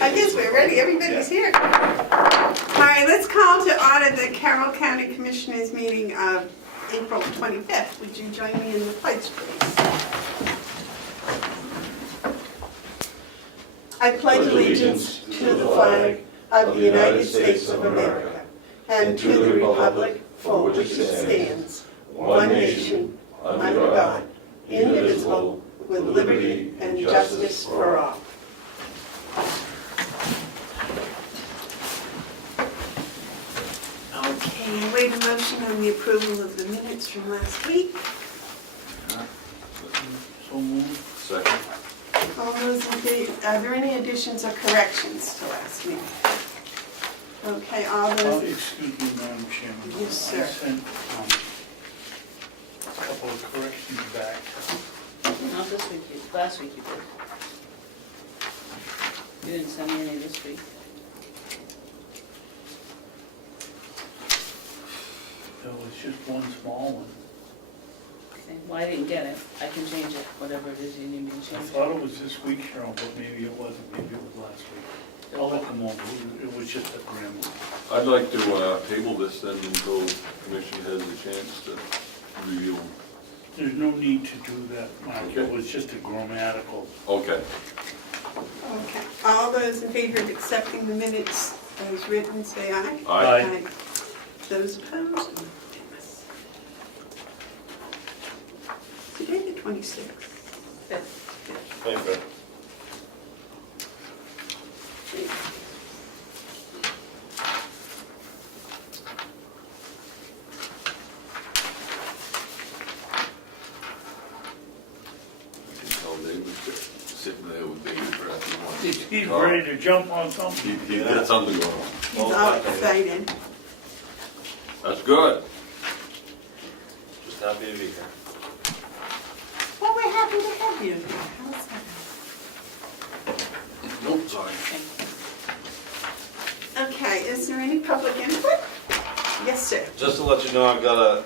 I guess we're ready. Everybody's here. All right, let's call to order the Carroll County Commissioners meeting of April 25th. Would you join me in the pledge, please? I pledge allegiance to the flag of the United States of America and to the republic for which it stands, one nation, under God, indivisible, with liberty and justice for all. Okay, I wait a motion on the approval of the minutes from last week. So moved. Second. All those in favor, are there any additions or corrections to last week? Okay, all those, Excuse me, Madam Chairman. Yes, sir. I sent a couple of corrections back. Not this week, last week you did. You didn't send me any this week. There was just one small one. Okay, well, I didn't get it. I can change it, whatever it is you need me to I change. thought it was this week, Cheryl, but maybe it wasn't. Maybe it was last week. I'll let them over. It was just a grammar. I'd like to table this then until the commission has a chance to review them. There's no need to do that, Mark. Okay. It was just a grammatical. Okay. okay. All those in favor of accepting the minutes as written, say aye. Aye. Those opposed? Today the 26th. Thank you. Sitting there with bated breath. He's ready to jump on something. He got something going on. He's all excited. That's good. Just happy to be here. Well, we're happy to have you. How's that? Nope, sorry. Okay, is there any public input? Yes, sir. Just to let you know, I've got a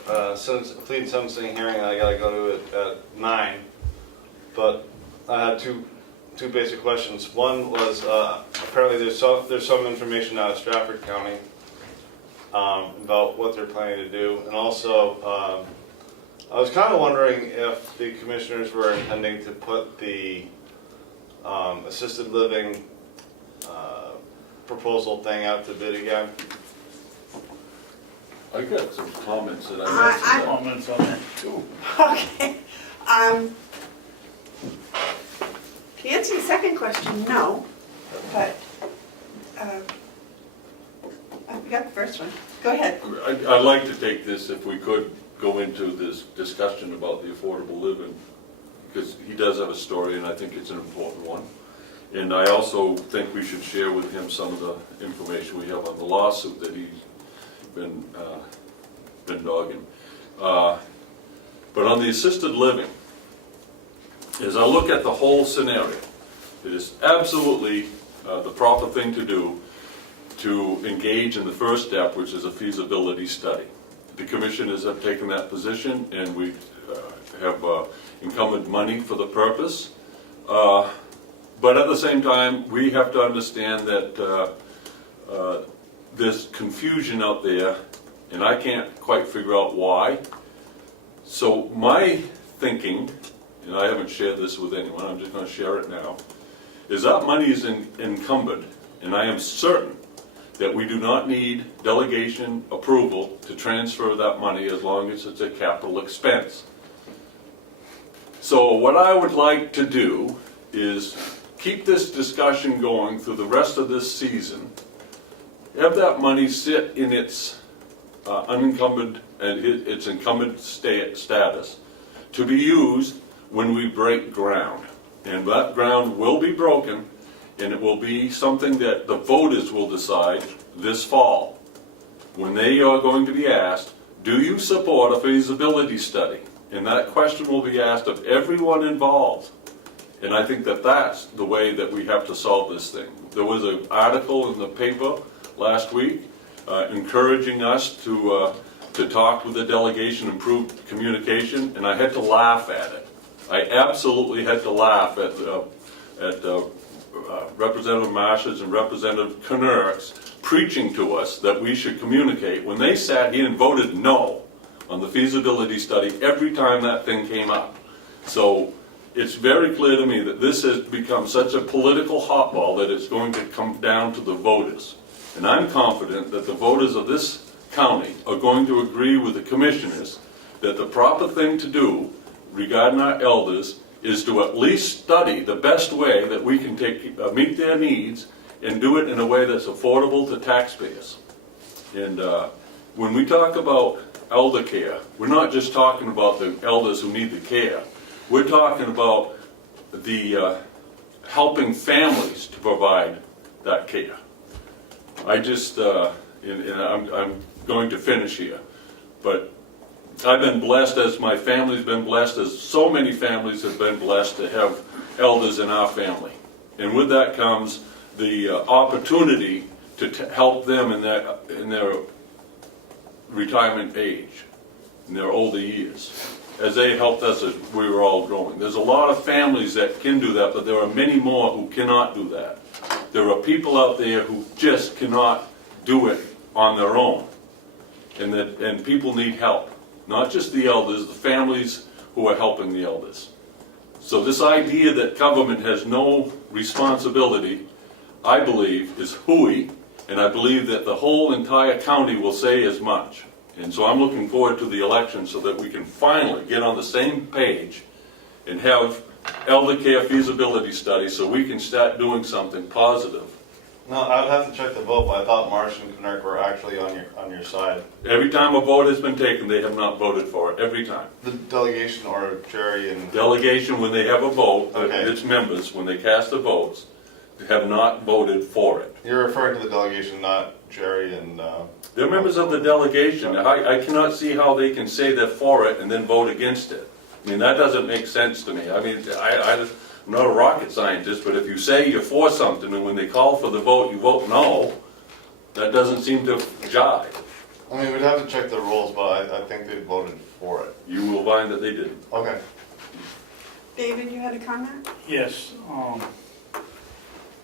plea sentencing hearing, and I gotta go to it at 9. But I had two basic questions. One was apparently there's some information out of Stratford County about what they're planning to do, and also I was kind of wondering if the commissioners were intending to put the assisted living proposal thing out to bid again. I got some comments that I missed. Comments on that too. Okay. To answer your second question, no. But I forgot the first one. Go ahead. I'd like to take this, if we could, go into this discussion about the affordable living, because he does have a story, and I think it's an important one. And I also think we should share with him some of the information we have on the lawsuit that he's been dogging. But on the assisted living, as I look at the whole scenario, it is absolutely the proper thing to do to engage in the first step, which is a feasibility study. The commissioners have taken that position, and we have encumbered money for the purpose. But at the same time, we have to understand that there's confusion out there, and I can't quite figure out why. So my thinking, and I haven't shared this with anyone, I'm just going to share it now, is that money is encumbered, and I am certain that we do not need delegation approval to transfer that money as long as it's a capital expense. So what I would like to do is keep this discussion going through the rest of this season, have that money sit in its unencumbered and its encumbered status to be used when we break ground. And that ground will be broken, and it will be something that the voters will decide this fall when they are going to be asked, do you support a feasibility study? And that question will be asked of everyone involved. And I think that that's the way that we have to solve this thing. There was an article in the paper last week encouraging us to talk with the delegation, improve communication, and I had to laugh at it. I absolutely had to laugh at Representative Marsh's and Representative Knurk's preaching to us that we should communicate, when they sat here and voted no on the feasibility study every time that thing came up. So it's very clear to me that this has become such a political hotball that it's going to come down to the voters. And I'm confident that the voters of this county are going to agree with the commissioners that the proper thing to do regarding our elders is to at least study the best way that we can meet their needs and do it in a way that's affordable to taxpayers. And when we talk about elder care, we're not just talking about the elders who need the care. We're talking about the helping families to provide that care. I just, and I'm going to finish here, but I've been blessed, as my family's been blessed, as so many families have been blessed to have elders in our family. And with that comes the opportunity to help them in their retirement age, in their older years, as they helped us as we were all growing. There's a lot of families that can do that, but there are many more who cannot do that. There are people out there who just cannot do it on their own, and people need help. Not just the elders, the families who are helping the elders. So this idea that government has no responsibility, I believe, is hooey, and I believe that the whole entire county will say as much. And so I'm looking forward to the election so that we can finally get on the same page and have elder care feasibility studies so we can start doing something positive. No, I'd have to check the vote, but I thought Marsh and Knurk were actually on your side. Every time a vote has been taken, they have not voted for it, every time. The delegation or Jerry and... Delegation, when they have a vote, Okay. its members, when they cast the votes, have not voted for it. You're referring to the delegation, not Jerry and... They're members of the delegation. I cannot see how they can say they're for it and then vote against it. I mean, that doesn't make sense to me. I mean, I'm not a rocket scientist, but if you say you're for something and when they call for the vote, you vote no, that doesn't seem to jive. I mean, we'd have to check the rules, but I think they voted for it. You will find that they didn't. Okay. David, you had a comment? Yes,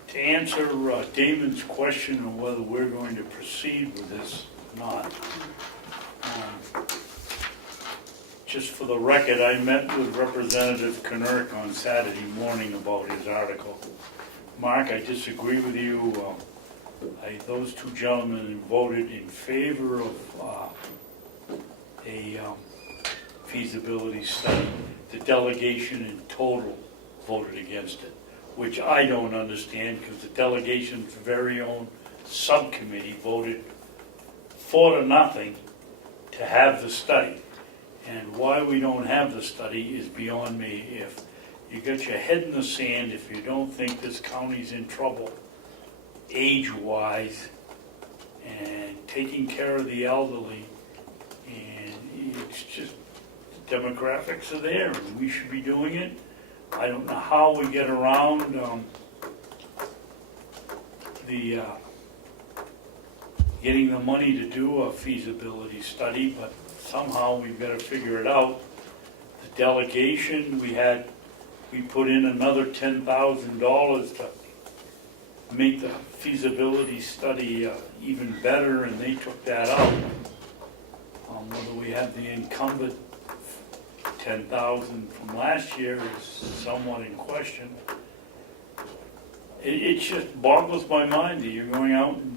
to answer Damon's question on whether we're going to proceed with this or not, just for the record, I met with Representative Knurk on Saturday morning about his article. Mark, I disagree with you. Those two gentlemen voted in favor of a feasibility study. The delegation in total voted against it, which I don't understand because the delegation's very own subcommittee voted 4-0 to have the study. And why we don't have the study is beyond me. If you got your head in the sand, if you don't think this county's in trouble age-wise and taking care of the elderly, and it's just, the demographics are there and we should be doing it. I don't know how we get around getting the money to do a feasibility study, but somehow we've got to figure it out. The delegation, we put in another $10,000 to make the feasibility study even better, and they took that out. Whether we have the incumbent $10,000 from last year is somewhat in question. It just boggles my mind that you're going out and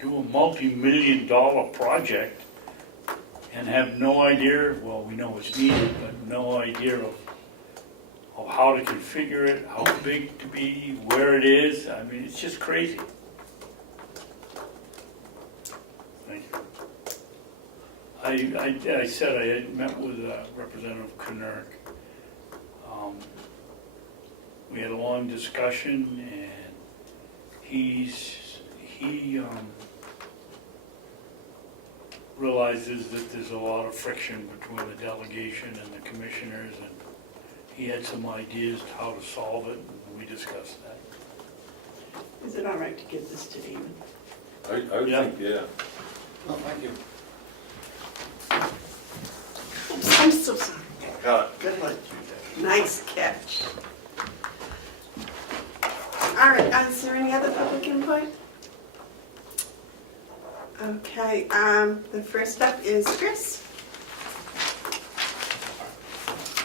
do a multi-million-dollar project and have no idea, well, we know it's needed, but no idea of how to configure it, how big to be, where it is. I mean, it's just crazy. Thank you. I said I had met with Representative Knurk. We had a long discussion, and he realizes that there's a lot of friction between the delegation and the commissioners, and he had some ideas to how to solve it, and we discussed that. Is it all right to give this to David? I would think, yeah. Oh, thank you. Oops, I'm so sorry. Got it. Good luck. Nice catch. All right, is there any other public input? Okay, the first up is Chris.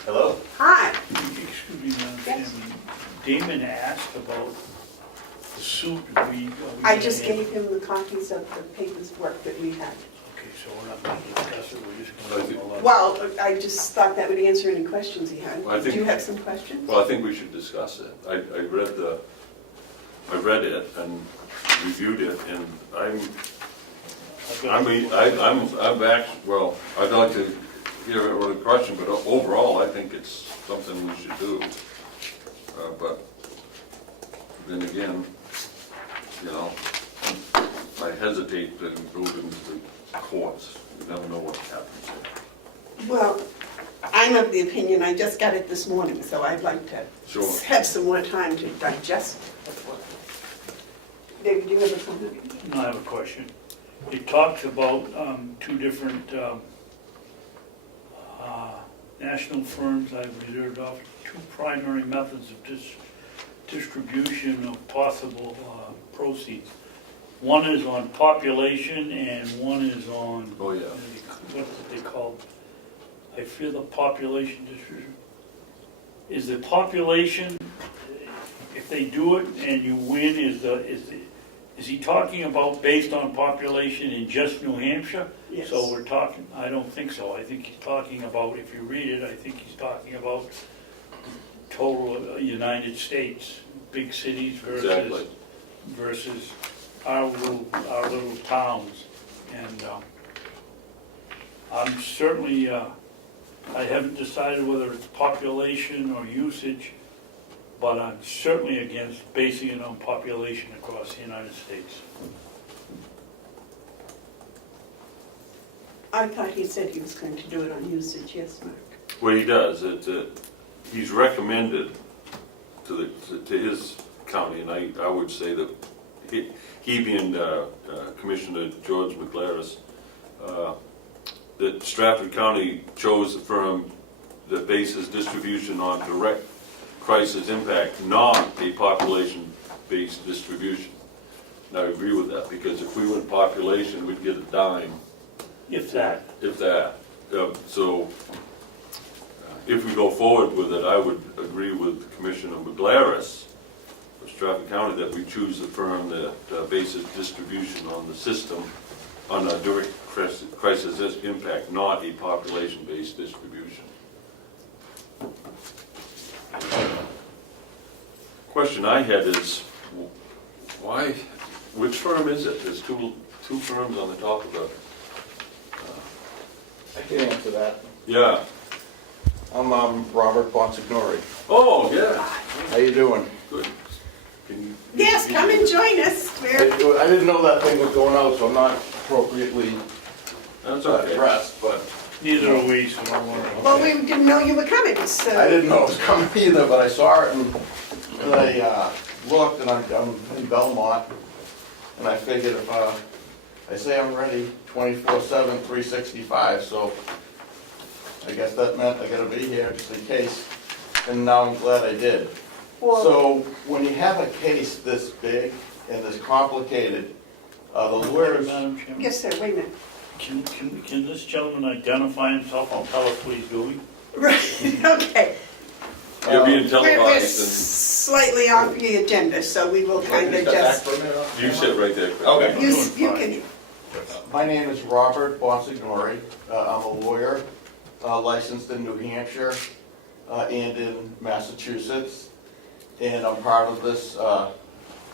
Hello. Hi. Excuse me, Madam Yes. Chairman. Damon asked about the suit we. I just gave him the copies of the papers work that we had. Okay, so we're not going to discuss it, we're just going to. Well, I just thought that would answer any questions he had. I think- Do you have some questions? Well, I think we should discuss it. I read it and reviewed it, and I'm back, well, I'd like to hear it with a question, but overall, I think it's something we should do. But then again, you know, I hesitate to go into the courts. You never know what happens there. Well, I'm of the opinion, I just got it this morning, so I'd like to Sure. have some more time to digest it. David, do you have a comment? No, I have a question. It talks about two different national firms I've reserved off, two primary methods of distribution of possible proceeds. One is on population and one is on, Oh, yeah. what's it they call, I fear the population distribution. Is the population, if they do it and you win, is he talking about based on population in just New Hampshire? Yes. So we're talking, I don't think so. I think he's talking about, if you read it, I think he's talking about total United States, big cities Exactly. versus our little towns. And I'm certainly, I haven't decided whether it's population or usage, but I'm certainly against basing it on population across the United States. I thought he said he was going to do it on usage, yes, Mark? Well, he does. He's recommended to his county, and I would say that he being Commissioner George McLaris, that Stratford County chose the firm that bases distribution on direct crisis impact, not a population-based distribution. And I agree with that, because if we went population, we'd get a dime. If that. If that. So if we go forward with it, I would agree with Commissioner McLaris of Stratford County that we choose a firm that bases distribution on the system, on a direct crisis impact, not a population-based distribution. Question I had is, why, which firm is it? There's two firms on the top of it. I can answer that. Yeah. I'm Robert Bonsignori. Oh, yeah. How you doing? Good. Can you? Yes, come and join us. I didn't know that thing was going out, so I'm not appropriately That's okay. dressed, but Neither are we, so don't worry. Well, we didn't know you were coming, so. I didn't know it was coming either, but I saw it and I looked, and I'm in Belmont, and I figured if I say I'm ready 24/7, 365, so I guess that meant I gotta be here just in case, and now I'm glad I did. Well, So when you have a case this big and this complicated, the lawyers, Madam Chairman, yes, sir, wait a minute. can this gentleman identify himself and tell us what he's doing? Right, okay. You're being We're televised slightly off the agenda, so we will kind of just, and you sit right there, Chris. Okay. you can, My name is Robert Bonsignori. I'm a lawyer, licensed in New Hampshire and in Massachusetts. And I'm part of this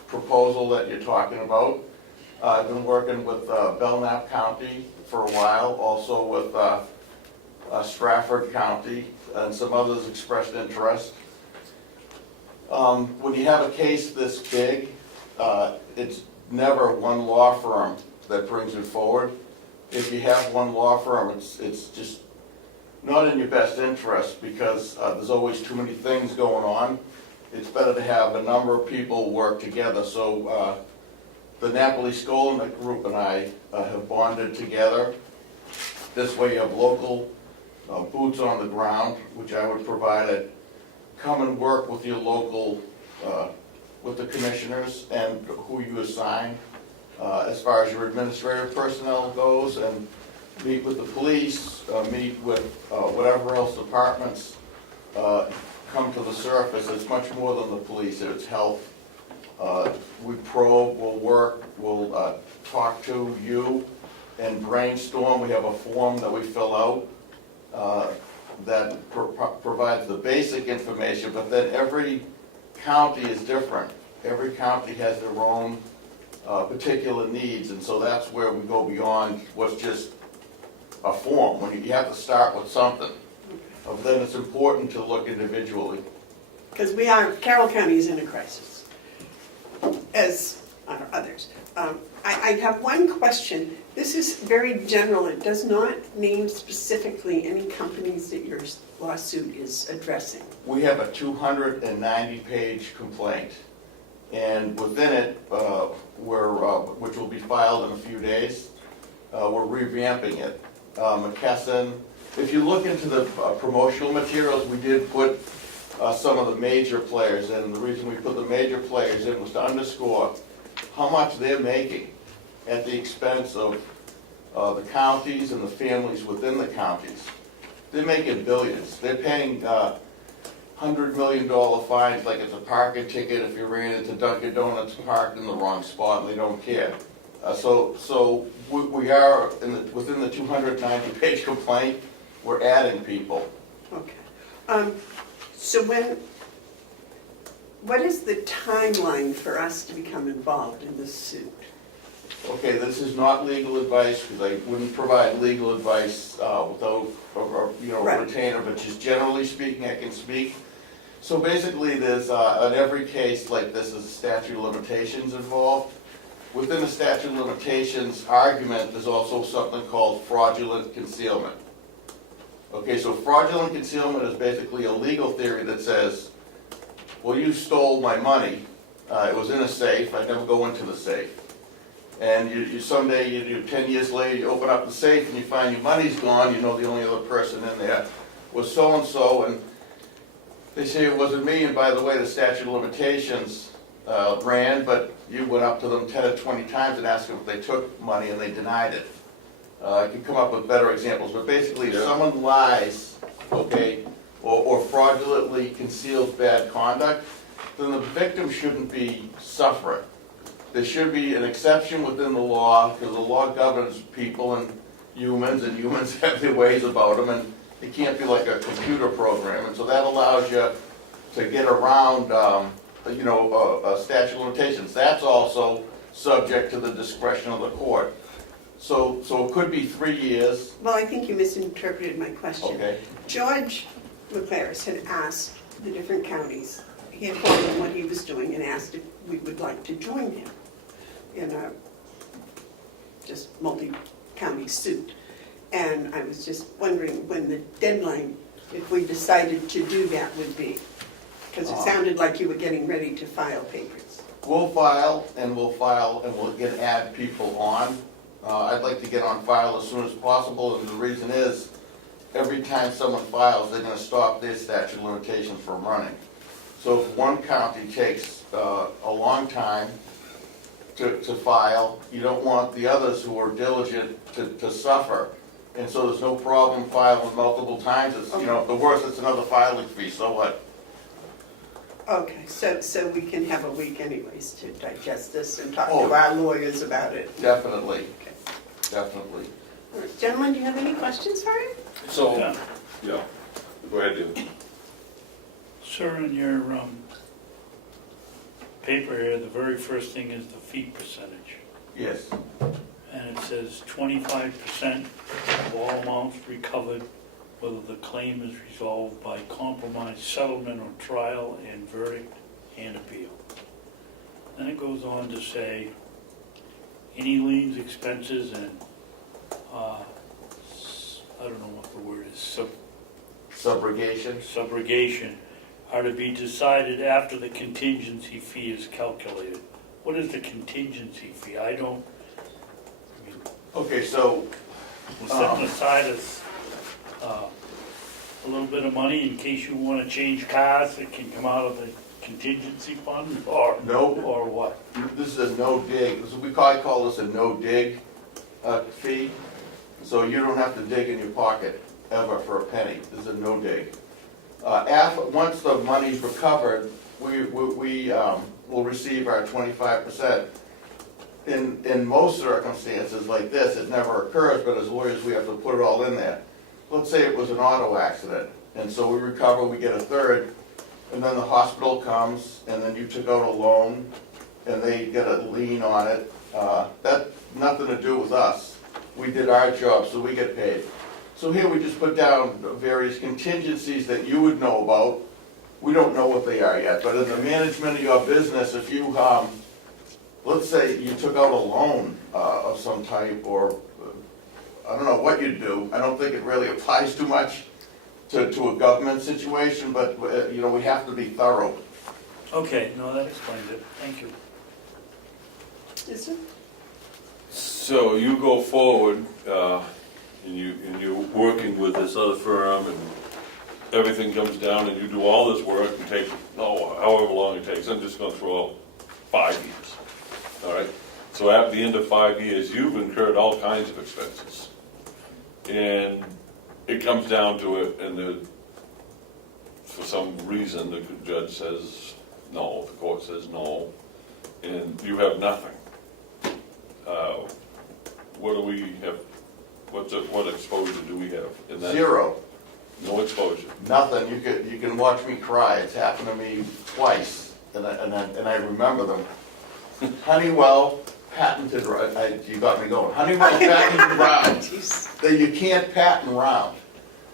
proposal that you're talking about. I've been working with Belknap County for a while, also with Stratford County, and some others expressed interest. When you have a case this big, it's never one law firm that brings it forward. If you have one law firm, it's just not in your best interest, because there's always too many things going on. It's better to have a number of people work together. So the Napoli Skolnick group and I have bonded together. This way you have local boots on the ground, which I would provide. I'd come and work with your local with the commissioners and who you assign as far as your administrative personnel goes, and meet with the police, meet with whatever else departments come to the surface. It's much more than the police, it's health. We probe, we'll work, we'll talk to you and brainstorm. We have a form that we fill out that provides the basic information, but then every county is different. Every county has their own particular needs, and so that's where we go beyond what's just a form. When you have to start with something, then it's important to look individually. Because Carroll County is in a crisis, as are others. I have one question. This is very general. It does not name specifically any companies that your lawsuit is addressing. We have a 290-page complaint, and within it, which will be filed in a few days, we're revamping it. McKesson, if you look into the promotional materials, we did put some of the major players in. The reason we put the major players in was to underscore how much they're making at the expense of the counties and the families within the counties. They're making billions. They're paying $100 million fines like it's a parking ticket if you ran into Dunkin' Donuts parked in the wrong spot and they don't care. So we are, within the 290-page complaint, we're adding people. Okay. So what is the timeline for us to become involved in this suit? Okay, this is not legal advice, because I wouldn't provide legal advice without, Right. a retainer, but just generally speaking, I can speak. So basically, there's, on every case like this, there's a statute of limitations involved. Within the statute of limitations argument, there's also something called fraudulent concealment. Okay, so fraudulent concealment is basically a legal theory that says, well, you stole my money, it was in a safe, I never go into the safe. And you someday, 10 years later, you open up the safe and you find your money's gone, you know the only other person in there was so-and-so, and they say it wasn't me, and by the way, the statute of limitations ran, but you went up to them 10 or 20 times and asked them if they took money, and they denied it. I can come up with better examples, but basically, if someone lies, okay, or fraudulently conceals bad conduct, then the victim shouldn't be suffering. There should be an exception within the law, because the law governs people and humans have their ways about them, and it can't be like a computer program, and so that allows you to get around, a statute of limitations. That's also subject to the discretion of the court. So it could be 3 years. Well, I think you misinterpreted my question. Okay. George McClaris had asked the different counties, he had told them what he was doing and asked if we would like to join him in a just multi-county suit. And I was just wondering when the deadline, if we decided to do that, would be. Because it sounded like you were getting ready to file papers. We'll file, and we'll add people on. I'd like to get on file as soon as possible, and the reason is, every time someone files, they're gonna stop their statute of limitations from running. So if one county takes a long time to file, you don't want the others who are diligent to suffer. And so there's no problem filing multiple times. It's, the worst, it's another filing fee, so what? Okay, so we can have a week anyways to digest this and talk Oh. to our lawyers about it. Definitely, Okay. definitely. All right, gentlemen, do you have any questions for him? So, Yeah. yeah, go ahead, Dave. Sir, in your paper here, the very first thing is the fee percentage. Yes, And it says 25% of all amounts recovered, whether the claim is resolved by compromise, settlement, or trial and verdict and appeal. Then it goes on to say, any liens, expenses, and, I don't know what the word is, subrogation. subrogation are to be decided after the contingency fee is calculated. What is the contingency fee? I mean, Okay, so, we're setting aside a little bit of money in case you want to change cars, it can come out of the contingency fund or? Nope. Or what? This is a no dig, this is, I call this a no dig fee. So you don't have to dig in your pocket ever for a penny. This is a no dig. Once the money's recovered, we will receive our 25%. In most circumstances like this, it never occurs, but as lawyers, we have to put it all in there. Let's say it was an auto accident, and so we recover, we get a third, and then the hospital comes, and then you took out a loan, and they get a lien on it. That nothing to do with us. We did our job, so we get paid. So here we just put down various contingencies that you would know about. We don't know what they are yet, but in the management of your business, if you, let's say you took out a loan of some type, or I don't know what you'd do. I don't think it really applies too much to a government situation, but you know, we have to be thorough. Okay, no, that explains it. Thank you. Is it? So you go forward, and you're working with this other firm, and everything comes down, and you do all this work and take, however long it takes. I'm just gonna throw out 5 years, all right? So at the end of 5 years, you've incurred all kinds of expenses. And it comes down to it, and for some reason, the judge says no, the court says no, and you have nothing. What do we have, what exposure do we have in that? Zero. No exposure. Nothing. You can watch me cry. It's happened to me twice, and I remember them. Honeywell patented. You got me going. Honeywell patented round. That you can't patent round,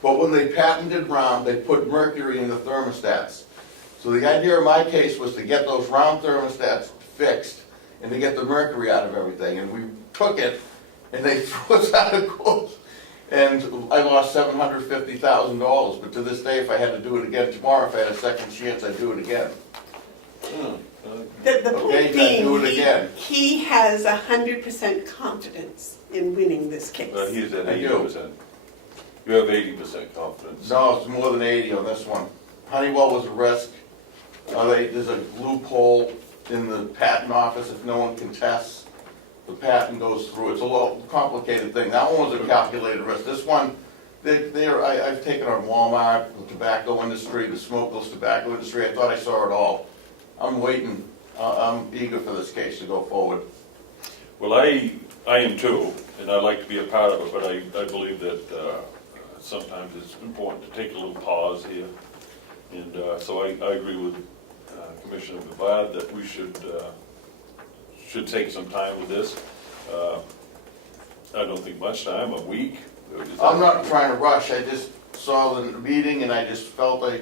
but when they patented round, they put mercury in the thermostats. So the idea of my case was to get those round thermostats fixed and to get the mercury out of everything. And we took it, and they threw us out of court. And I lost $750,000, but to this day, if I had to do it again tomorrow, if I had a second chance, I'd do it again. The Okay, point then do it being, again. he has 100% confidence in winning this case. He's at I do. 80%. You have 80% confidence. No, it's more than 80 on this one. Honeywell was a risk. There's a loophole in the patent office if no one contests. The patent goes through. It's a little complicated thing. That one was a calculated risk. This one, I've taken on Walmart, the tobacco industry, the smokeless tobacco industry. I thought I saw it all. I'm waiting. I'm eager for this case to go forward. Well, I am too, and I'd like to be a part of it, but I believe that sometimes it's important to take a little pause here. And so I agree with Commissioner Bevard that we should take some time with this. I don't think much time, a week. I'm not trying to rush. I just saw the meeting and I just felt I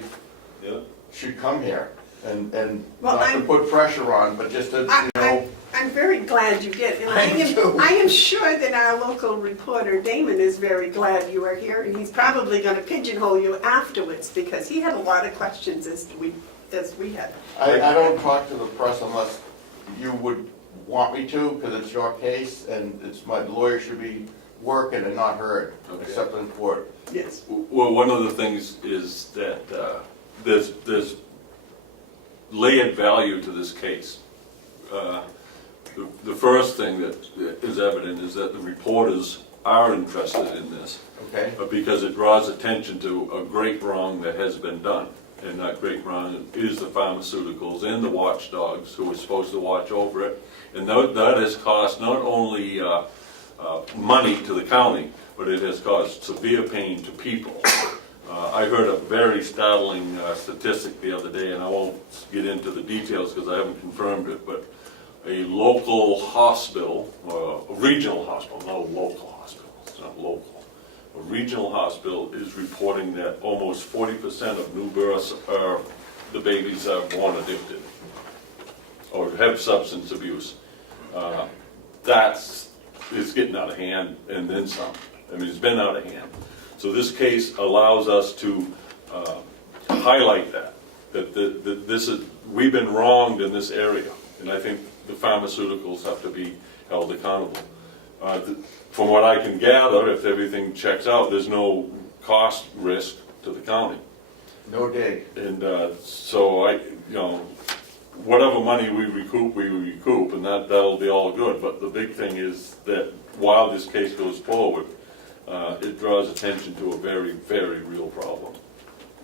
should come here and Well, not to put pressure on, but just to, you know. I'm very glad you did. And I am too. I am sure that our local reporter, Damon, is very glad you are here, and he's probably going to pigeonhole you afterwards, because he had a lot of questions as we had. I don't talk to the press unless you would want me to, because it's your case, and it's my lawyer should be working and not heard, except in court. Yes. Well, one of the things is that there's layered value to this case. The first thing that is evident is that the reporters are interested in this. Okay. Because it draws attention to a great wrong that has been done. And that great wrong is the pharmaceuticals and the watchdogs who are supposed to watch over it. And that has cost not only money to the county, but it has caused severe pain to people. I heard a very startling statistic the other day, and I won't get into the details because I haven't confirmed it, but a local hospital, a regional hospital, not a local hospital, it's not local, a regional hospital is reporting that almost 40% of new births the babies are born addicted or have substance abuse. It's getting out of hand, and then some. I mean, it's been out of hand. So this case allows us to highlight that we've been wronged in this area, and I think the pharmaceuticals have to be held accountable. From what I can gather, if everything checks out, there's no cost risk to the county. No dig. And so money we recoup, and that'll be all good. But the big thing is that while this case goes forward, it draws attention to a very, very real problem.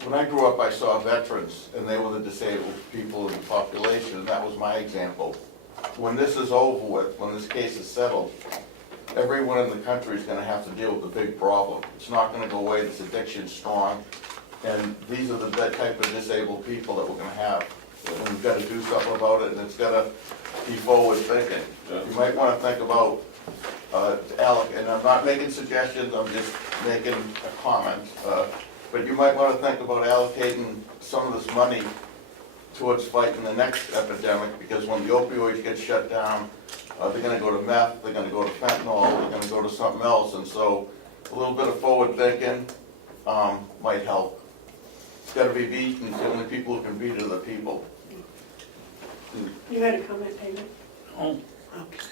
When I grew up, I saw veterans, and they were the disabled people in the population, and that was my example. When this is over with, when this case is settled, everyone in the country is gonna have to deal with the big problem. It's not gonna go away, this addiction's strong, and these are that type of disabled people that we're gonna have. And we've gotta do something about it, and it's gotta be forward thinking. Yeah. You might wanna think about, and I'm not making suggestions, I'm just making a comment, but you might want to think about allocating some of this money towards fighting the next epidemic, because when the opioids get shut down, they're going to go to meth, they're going to go to fentanyl, they're going to go to something else, and so a little bit of forward thinking might help. It's got to be beat, and the only people who can beat it are the people. You had a comment, David? Oh, Okay.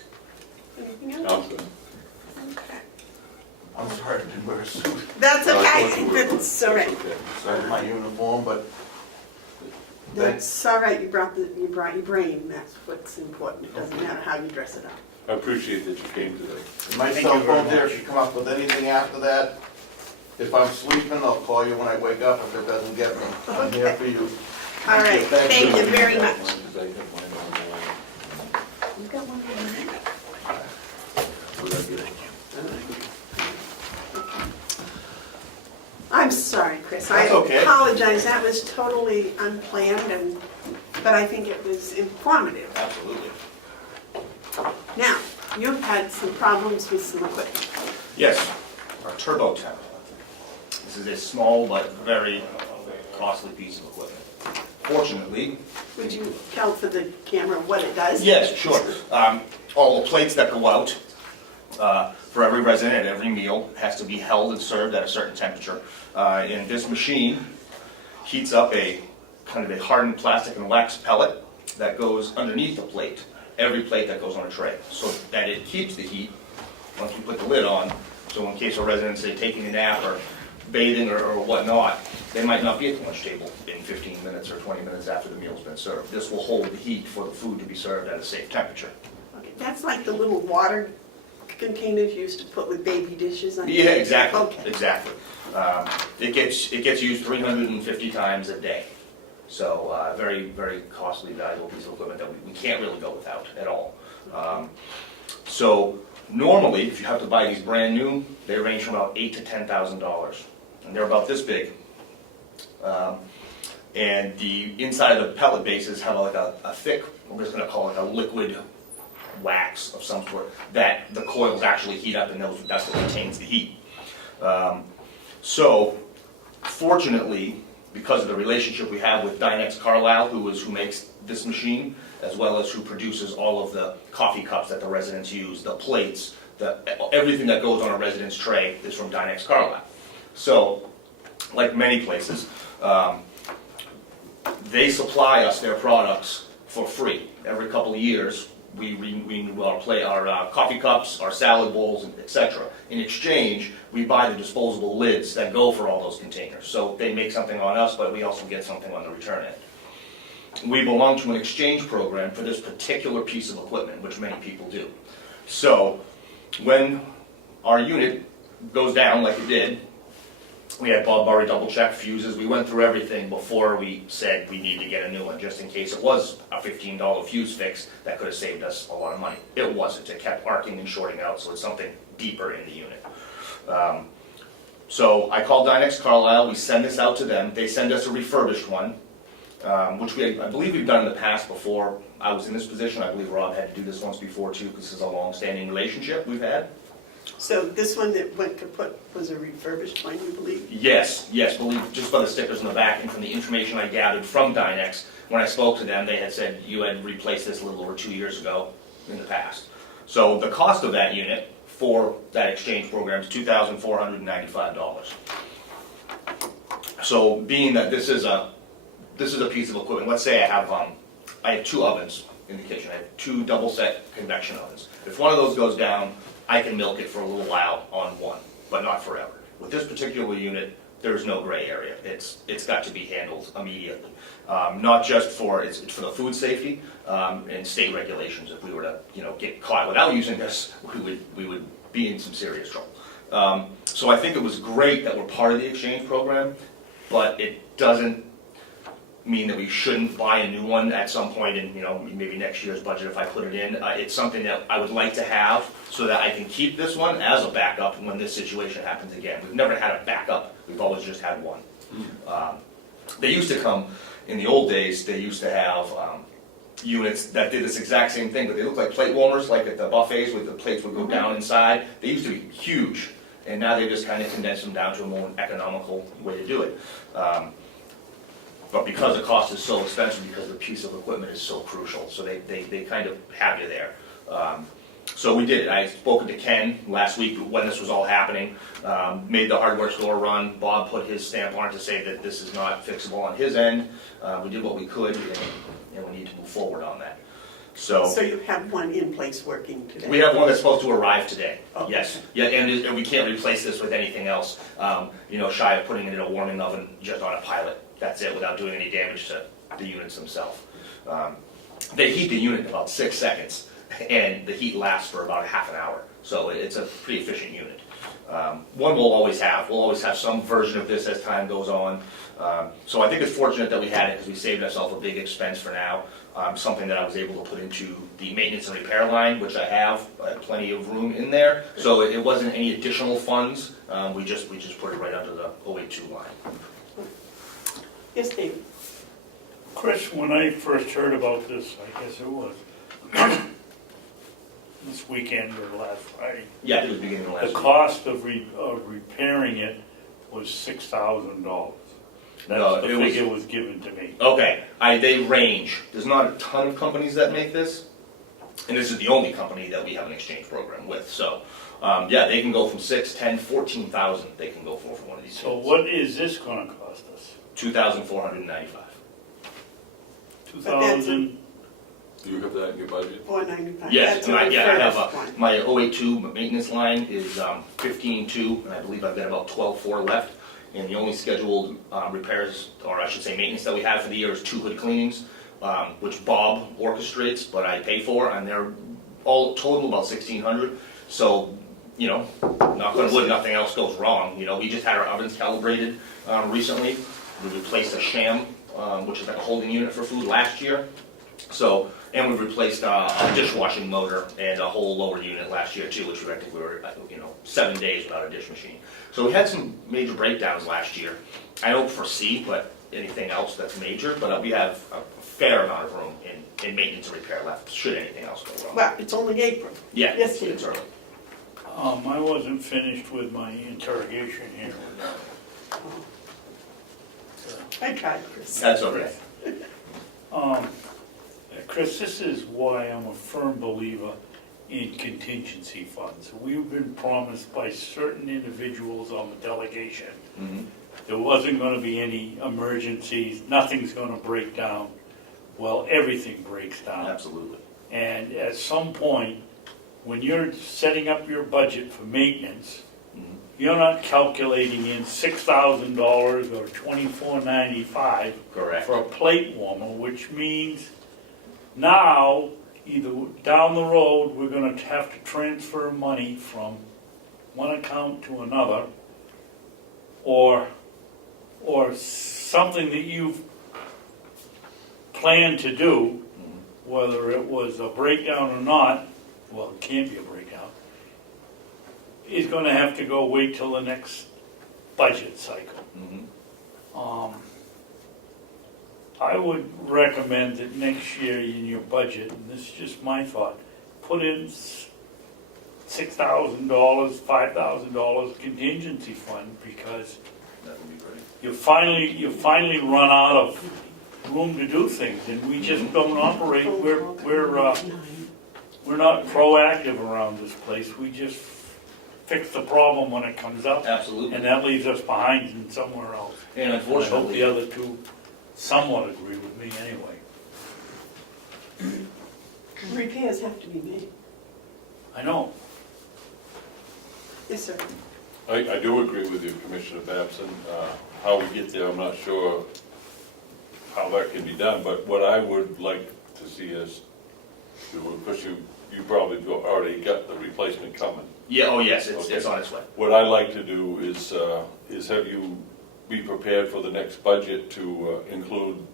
Anything else? Sounds good. Okay. I'm sorry I didn't wear a suit. That's No, I okay, thought you were. that's all right. Okay. That's my uniform, but That's all right, you brought your brain, that's what's important. It doesn't matter how you dress it up. I appreciate that you came today. my Thank cell you very phone there, much. if you come up with anything after that, if I'm sleeping, I'll call you when I wake up if it doesn't get me. I'm here for you. All right, thank you very much. Because I have mine online. You got one more? Would I get it? I'm sorry, Chris, I That's okay. apologize, that was totally unplanned, but I think it was informative. Absolutely. Now, you've had some problems with some equipment. Yes, our turbo temp. This is a small but very costly piece of equipment. Fortunately, Would you tell for the camera what it does? yes, sure. All the plates that go out for every resident at every meal has to be held and served at a certain temperature. And this machine heats up a kind of a hardened plastic and wax pellet that goes underneath the plate, every plate that goes on a tray, so that it keeps the heat once you put the lid on. So in case a resident's, say, taking a nap or bathing or whatnot, they might not be at the lunch table in 15 minutes or 20 minutes after the meal's been served. This will hold the heat for the food to be served at a safe temperature. Okay, that's like the little water containers you used to put with baby dishes on. Yeah, exactly, Okay. exactly. It gets used 350 times a day. So very, very costly, valuable piece of equipment that we can't really go without at all. So normally, if you have to buy these brand new, they range from about $8,000 to $10,000. And they're about this big. And the inside of the pellet bases have like a thick, we're just gonna call it a liquid wax of some sort, that the coils actually heat up, and that's what retains the heat. So, fortunately, because of the relationship we have with Dynex Carlisle, who makes this machine, as well as who produces all of the coffee cups that the residents use, the plates, everything that goes on a resident's tray is from Dynex Carlisle. So, like many places, they supply us their products for free. Every couple of years, we renew our coffee cups, our salad bowls, etc. In exchange, we buy the disposable lids that go for all those containers. So they make something on us, but we also get something on the return end. We belong to an exchange program for this particular piece of equipment, which many people do. So when our unit goes down like it did, we had Bob Murray double check fuses. We went through everything before we said we need to get a new one, just in case it was a $15 fuse fix that could have saved us a lot of money. It wasn't. It kept arcing and shorting out, so it's something deeper in the unit. So I called Dynex Carlisle. We send this out to them. They send us a refurbished one, which I believe we've done in the past before I was in this position. I believe Rob had to do this once before too, because this is a long-standing relationship we've had. So this one that went kaput was a refurbished one, you believe? Yes, believe, just by the stickers on the back and from the information I gathered from Dynex, when I spoke to them, they had said you had replaced this a little over 2 years ago in the past. So the cost of that unit for that exchange program is $2,495. So being that this is a piece of equipment, let's say I have 2 ovens in the kitchen. I have 2 double set convection ovens. If one of those goes down, I can milk it for a little while on one, but not forever. With this particular unit, there's no gray area. It's got to be handled immediately. Not just for, it's for the food safety, and state regulations. If we were to, get caught without using this, we would be in some serious trouble. So I think it was great that we're part of the exchange program, but it doesn't mean that we shouldn't buy a new one at some point in, maybe next year's budget if I put it in. It's something that I would like to have so that I can keep this one as a backup when this situation happens again. We've never had a backup, we've always just had one. They used to come, in the old days, they used to have units that did this exact same thing, but they looked like plate warmers, like at the buffets where the plates would go down inside. They used to be huge, and now they just kind of condensed them down to a more economical way to do it. But because the cost is so expensive, because the piece of equipment is so crucial, so they kind of have you there. So we did it. I spoke to Ken last week when this was all happening, made the hardware store run. Bob put his stamp on it to say that this is not fixable on his end. We did what we could, and we need to move forward on that. So you have one in place working today? we have one that's supposed to arrive today. Okay. Yes. Yeah, and we can't replace this with anything else. Shy of putting it in a warming oven just on a pilot. That's it, without doing any damage to the units themselves. They heat the unit in about 6 seconds, and the heat lasts for about half an hour. So it's a pretty efficient unit. One we'll always have some version of this as time goes on. So I think it's fortunate that we had it because we saved ourselves a big expense for now. Something that I was able to put into the maintenance and repair line, which I have plenty of room in there. So it wasn't any additional funds. We just put it right under the 082 line. Yes, David? Chris, when I first heard about this, I guess it was this weekend or last Friday, Yeah, it was beginning of last the week. cost of repairing it was $6,000. No, That's the it was- figure was given to me. Okay, they range. There's not a ton of companies that make this, and this is the only company that we have an exchange program with. So, they can go from 6, 10, 14,000. They can go for one of these. So units. what is this gonna cost us? $2,495. 2,000? Do you have that in your budget? $495. Yes, That's and I the have first one. my 082 maintenance line is 15.2, and I believe I've got about 12.4 left. And the only scheduled repairs, or I should say maintenance that we have for the year is 2 hood cleanings, which Bob orchestrates, but I pay for, and they're all total about $1,600. So, knock on wood, nothing else goes wrong. We just had our ovens calibrated recently. We replaced a sham, which is like a holding unit for food last year. So, and we replaced a dishwashing motor and a whole lower unit last year too, which I think we were, 7 days without a dish machine. So we had some major breakdowns last year. I don't foresee, anything else that's major, but we have a fair amount of room in maintenance and repair left, should anything else go wrong. Well, it's only April. Yeah, Yes, it's Steve. early. I wasn't finished with my interrogation here. I tried, Chris. That's okay. Chris, this is why I'm a firm believer in contingency funds. We've been promised by certain individuals on the delegation there wasn't going to be any emergencies, nothing's going to break down. Well, everything breaks down. Absolutely. And at some point, when you're setting up your budget for maintenance, you're not calculating in $6,000 or $24.95 Correct. for a plate warmer, which means now, either down the road, we're gonna have to transfer money from one account to another, or something that you've planned to do, whether it was a breakdown or not, well, it can't be a breakdown, is gonna have to go wait till the next budget cycle. I would recommend that next year in your budget, and this is just my thought, put in $6,000, $5,000 contingency fund, because That would be great. you finally run out of room to do things, and we just don't operate. We're not proactive around this place. We just fix the problem when it comes up, Absolutely. and that leaves us behind in somewhere else. And I hope unfortunately, the other two somewhat agree with me anyway. Repairs have to be made. I know. Yes, sir. I do agree with you, Commissioner Babson. How we get there, I'm not sure how that can be done, but what I would like to see is, because you probably already got the replacement coming. Yeah, oh yes, it's Okay. on its way. What I like to do is have you be prepared for the next budget to include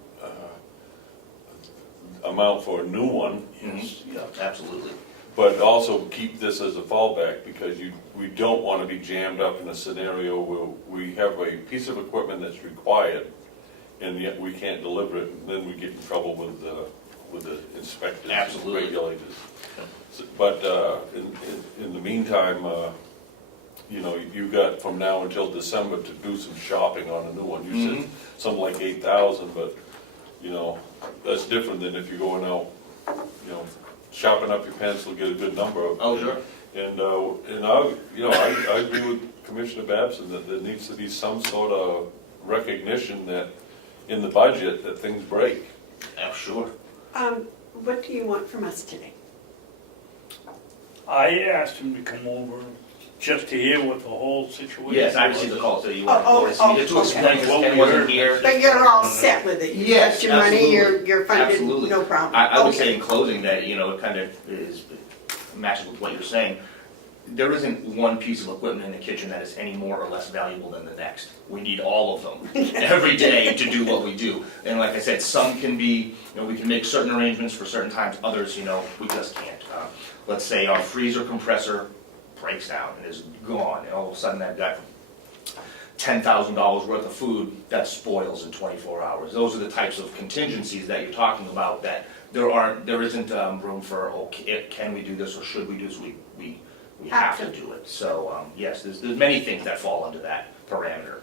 amount for a new one, Yes, yeah. Absolutely. but also keep this as a fallback, because we don't want to be jammed up in a scenario where we have a piece of equipment that's required, and yet we can't deliver it, and then we get in trouble with the inspectors and Absolutely. regulators. But in the meantime, you got from now until December to do some shopping on a new one. You said something like 8,000, but, that's different than if you're going out, shopping up your pencil, get a good number of. Oh, sure. And I agree with Commissioner Babson that there needs to be some sort of recognition that in the budget that things break. Sure. What do you want from us today? I asked him to come over just to hear what the whole situation was. Yes, I received the call, so you Oh, wanted me to okay. explain, because What Ken we wasn't heard. here. But you're all set with it? You Yes, got your money, absolutely. you're funded, Absolutely. no problem? I would Okay. say in closing that, it kind of matches with what you're saying. There isn't one piece of equipment in the kitchen that is any more or less valuable than the next. We need all of them every day to do what we do. And like I said, some can be, we can make certain arrangements for certain times, others, we just can't. Let's say our freezer compressor breaks down and is gone, and all of a sudden that got $10,000 worth of food that spoils in 24 hours. Those are the types of contingencies that you're talking about, that there isn't room for, can we do this or should we do this? We have to do it. So, yes, there's many things that fall under that parameter.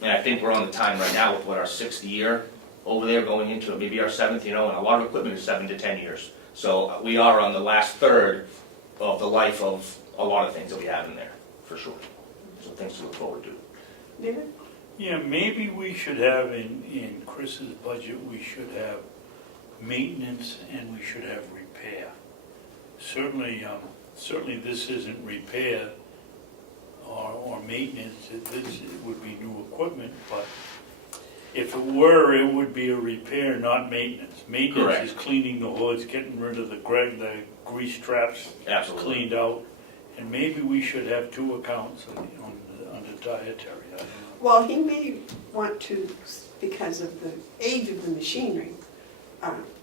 And I think we're on the time right now with our 6th year over there going into it, maybe our 7th, and a lot of equipment is 7 to 10 years. So we are on the last third of the life of a lot of things that we have in there, for sure. So things to look forward to. David? Yeah, maybe we should have in Chris's budget, we should have maintenance and we should have repair. Certainly this isn't repair or maintenance, this would be new equipment, but if it were, it would be a repair, not maintenance. Maintenance Correct. is cleaning the hoods, getting rid of the grease traps Absolutely. cleaned out, and maybe we should have 2 accounts under dietary. I don't know. Well, he may want to, because of the age of the machinery,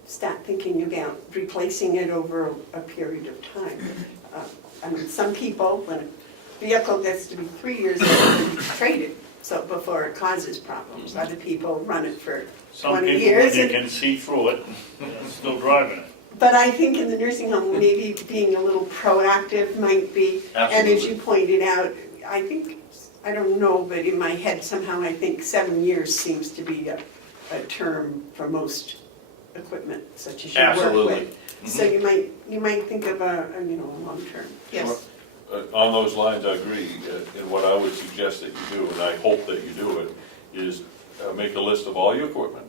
start thinking about replacing it over a period of time. Some people, when a vehicle gets to be 3 years old, it's traded, so before it causes problems. Other people run it for Some 20 people, years. when you can see through it, still driving it. But I think in the nursing home, maybe being a little proactive might be, and as Absolutely. you pointed out, I don't know, but in my head somehow I think 7 years seems to be a term for most equipment such as you work Absolutely. with. So you might think of a long term. Yes. On those lines, I agree, and what I would suggest that you do, and I hope that you do it, is make a list of all your equipment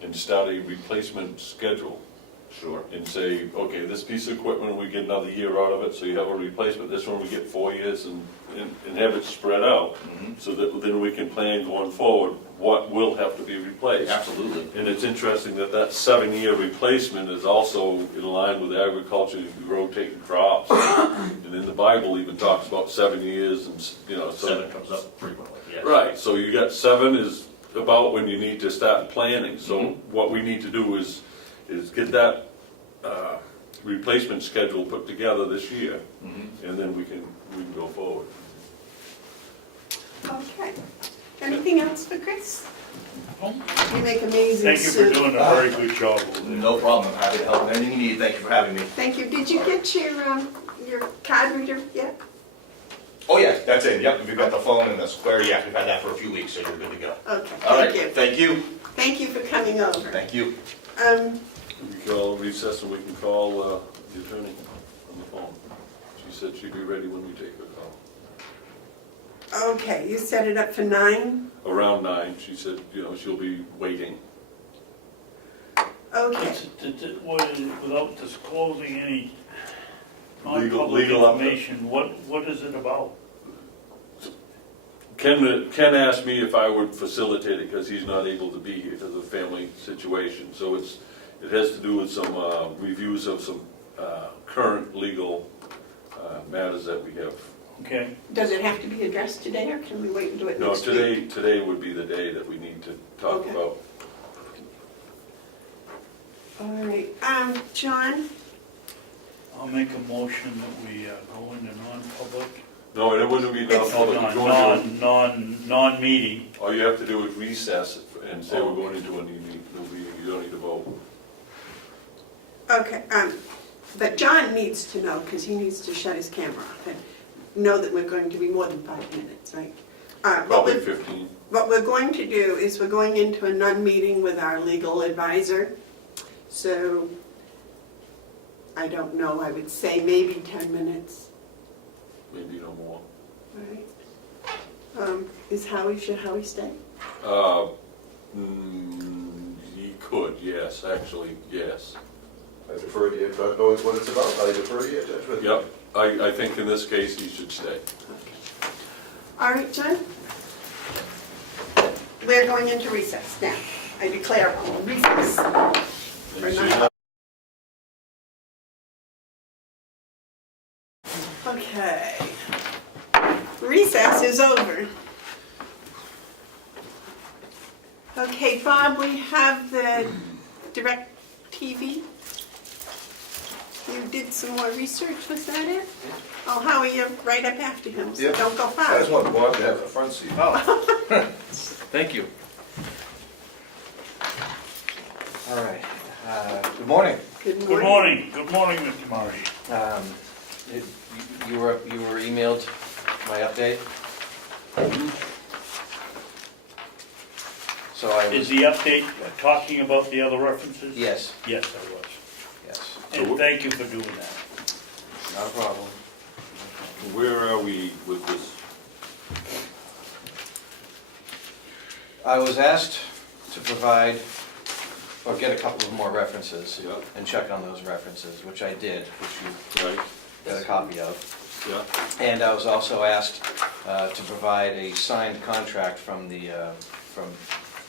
and start a replacement schedule. Sure. And say, okay, this piece of equipment, we get another year out of it, so you have a replacement. This one, we get 4 years, and have it spread out, so that then we can plan going forward what will have to be replaced. Absolutely. And it's interesting that 7-year replacement is also in line with agriculture, rotating crops. And then the Bible even talks about 7 years, and so. 7 comes up frequently, yes. Right, so you got 7 is about when you need to start planning. So what we need to do is get that replacement schedule put together this year, and then we can go forward. Okay. Anything else for Chris? Well, You make amazing Thank you for soup. doing a very good job over there. No problem, I'm happy to help. Anything you need, thank you for having me. Thank you. Did you get your card reader yet? Oh, yes, that's it, yep, we've got the phone and the square, yes, we've had that for a few weeks, so you're good to go. Okay, All right, thank you. thank you. Thank you for coming over. Thank you. We can all recess and we can call the attorney on the phone. She said she'd be ready when we take her call. Okay, you set it up for 9? Around 9, she said, she'll be waiting. Okay. Without disclosing any Legal non-public update. information, what is it about? Ken asked me if I would facilitate it because he's not able to be here because of the family situation. So it has to do with some reviews of some current legal matters that we have. Okay, Does it have to be addressed today, or can we wait and do it No, next week? today would be the day that we need to talk Okay. about. All right, John, I'll make a motion that we go into non-public, No, it wouldn't be non-public. You're going to- non-meeting. All you have to do is recess and say we're going into a new meeting. You don't need to vote. okay, but John needs to know, because he needs to shut his camera off and know that we're going to be more than 5 minutes, right? Probably 15. What we're going to do is we're going into a non-meeting with our legal advisor. So, I don't know, I would say maybe 10 minutes, Maybe no more. right? Should Howie stay? He could, yes, actually, yes. I defer to you, if I know what it's about, I defer to your judgment. Yep, I think in this case he should stay. Okay. All right, John? We're going into recess now. I declare recess. For And so nine- you- Okay. Recess is over. Okay, Bob, we have the direct TV. You did some more research, was that it? Oh, Howie, you're right up after him, so Yeah. don't go I far. just want Bob to have the front seat. Thank you. All right, good morning. Good Good morning. morning, Mr. Marsh. You were emailed my update? So I Is was, the update talking about the other references? yes, Yes, I was. yes, And thank you for doing that. not a problem. Where are we with this? I was asked to provide, or get a couple of more references Yeah. and check on those references, which I did, which you Right, got a copy of. yeah. And I was also asked to provide a signed contract from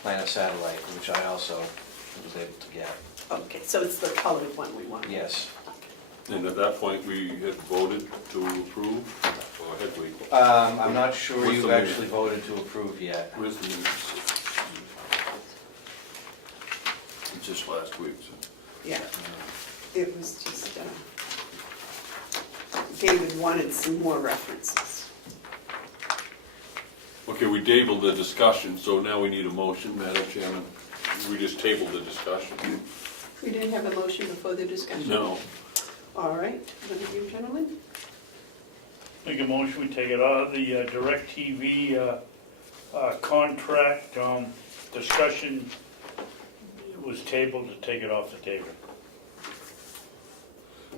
Planet Satellite, which I also was able to get. Okay, so it's the colored one we want. Yes. And at that point, we had voted to approve, or had we? I'm not sure What's you've the minute? actually voted to approve yet. Where's the minutes? Just last week, so. Yeah, it was just, David wanted some more references. Okay, we tabled the discussion, so now we need a motion, Madam Chairman. We just tabled the discussion. We didn't have a motion before the discussion? No. All right, one of you gentlemen? Make a motion, we take it out of the DirecTV contract discussion. It was tabled to take it off the table.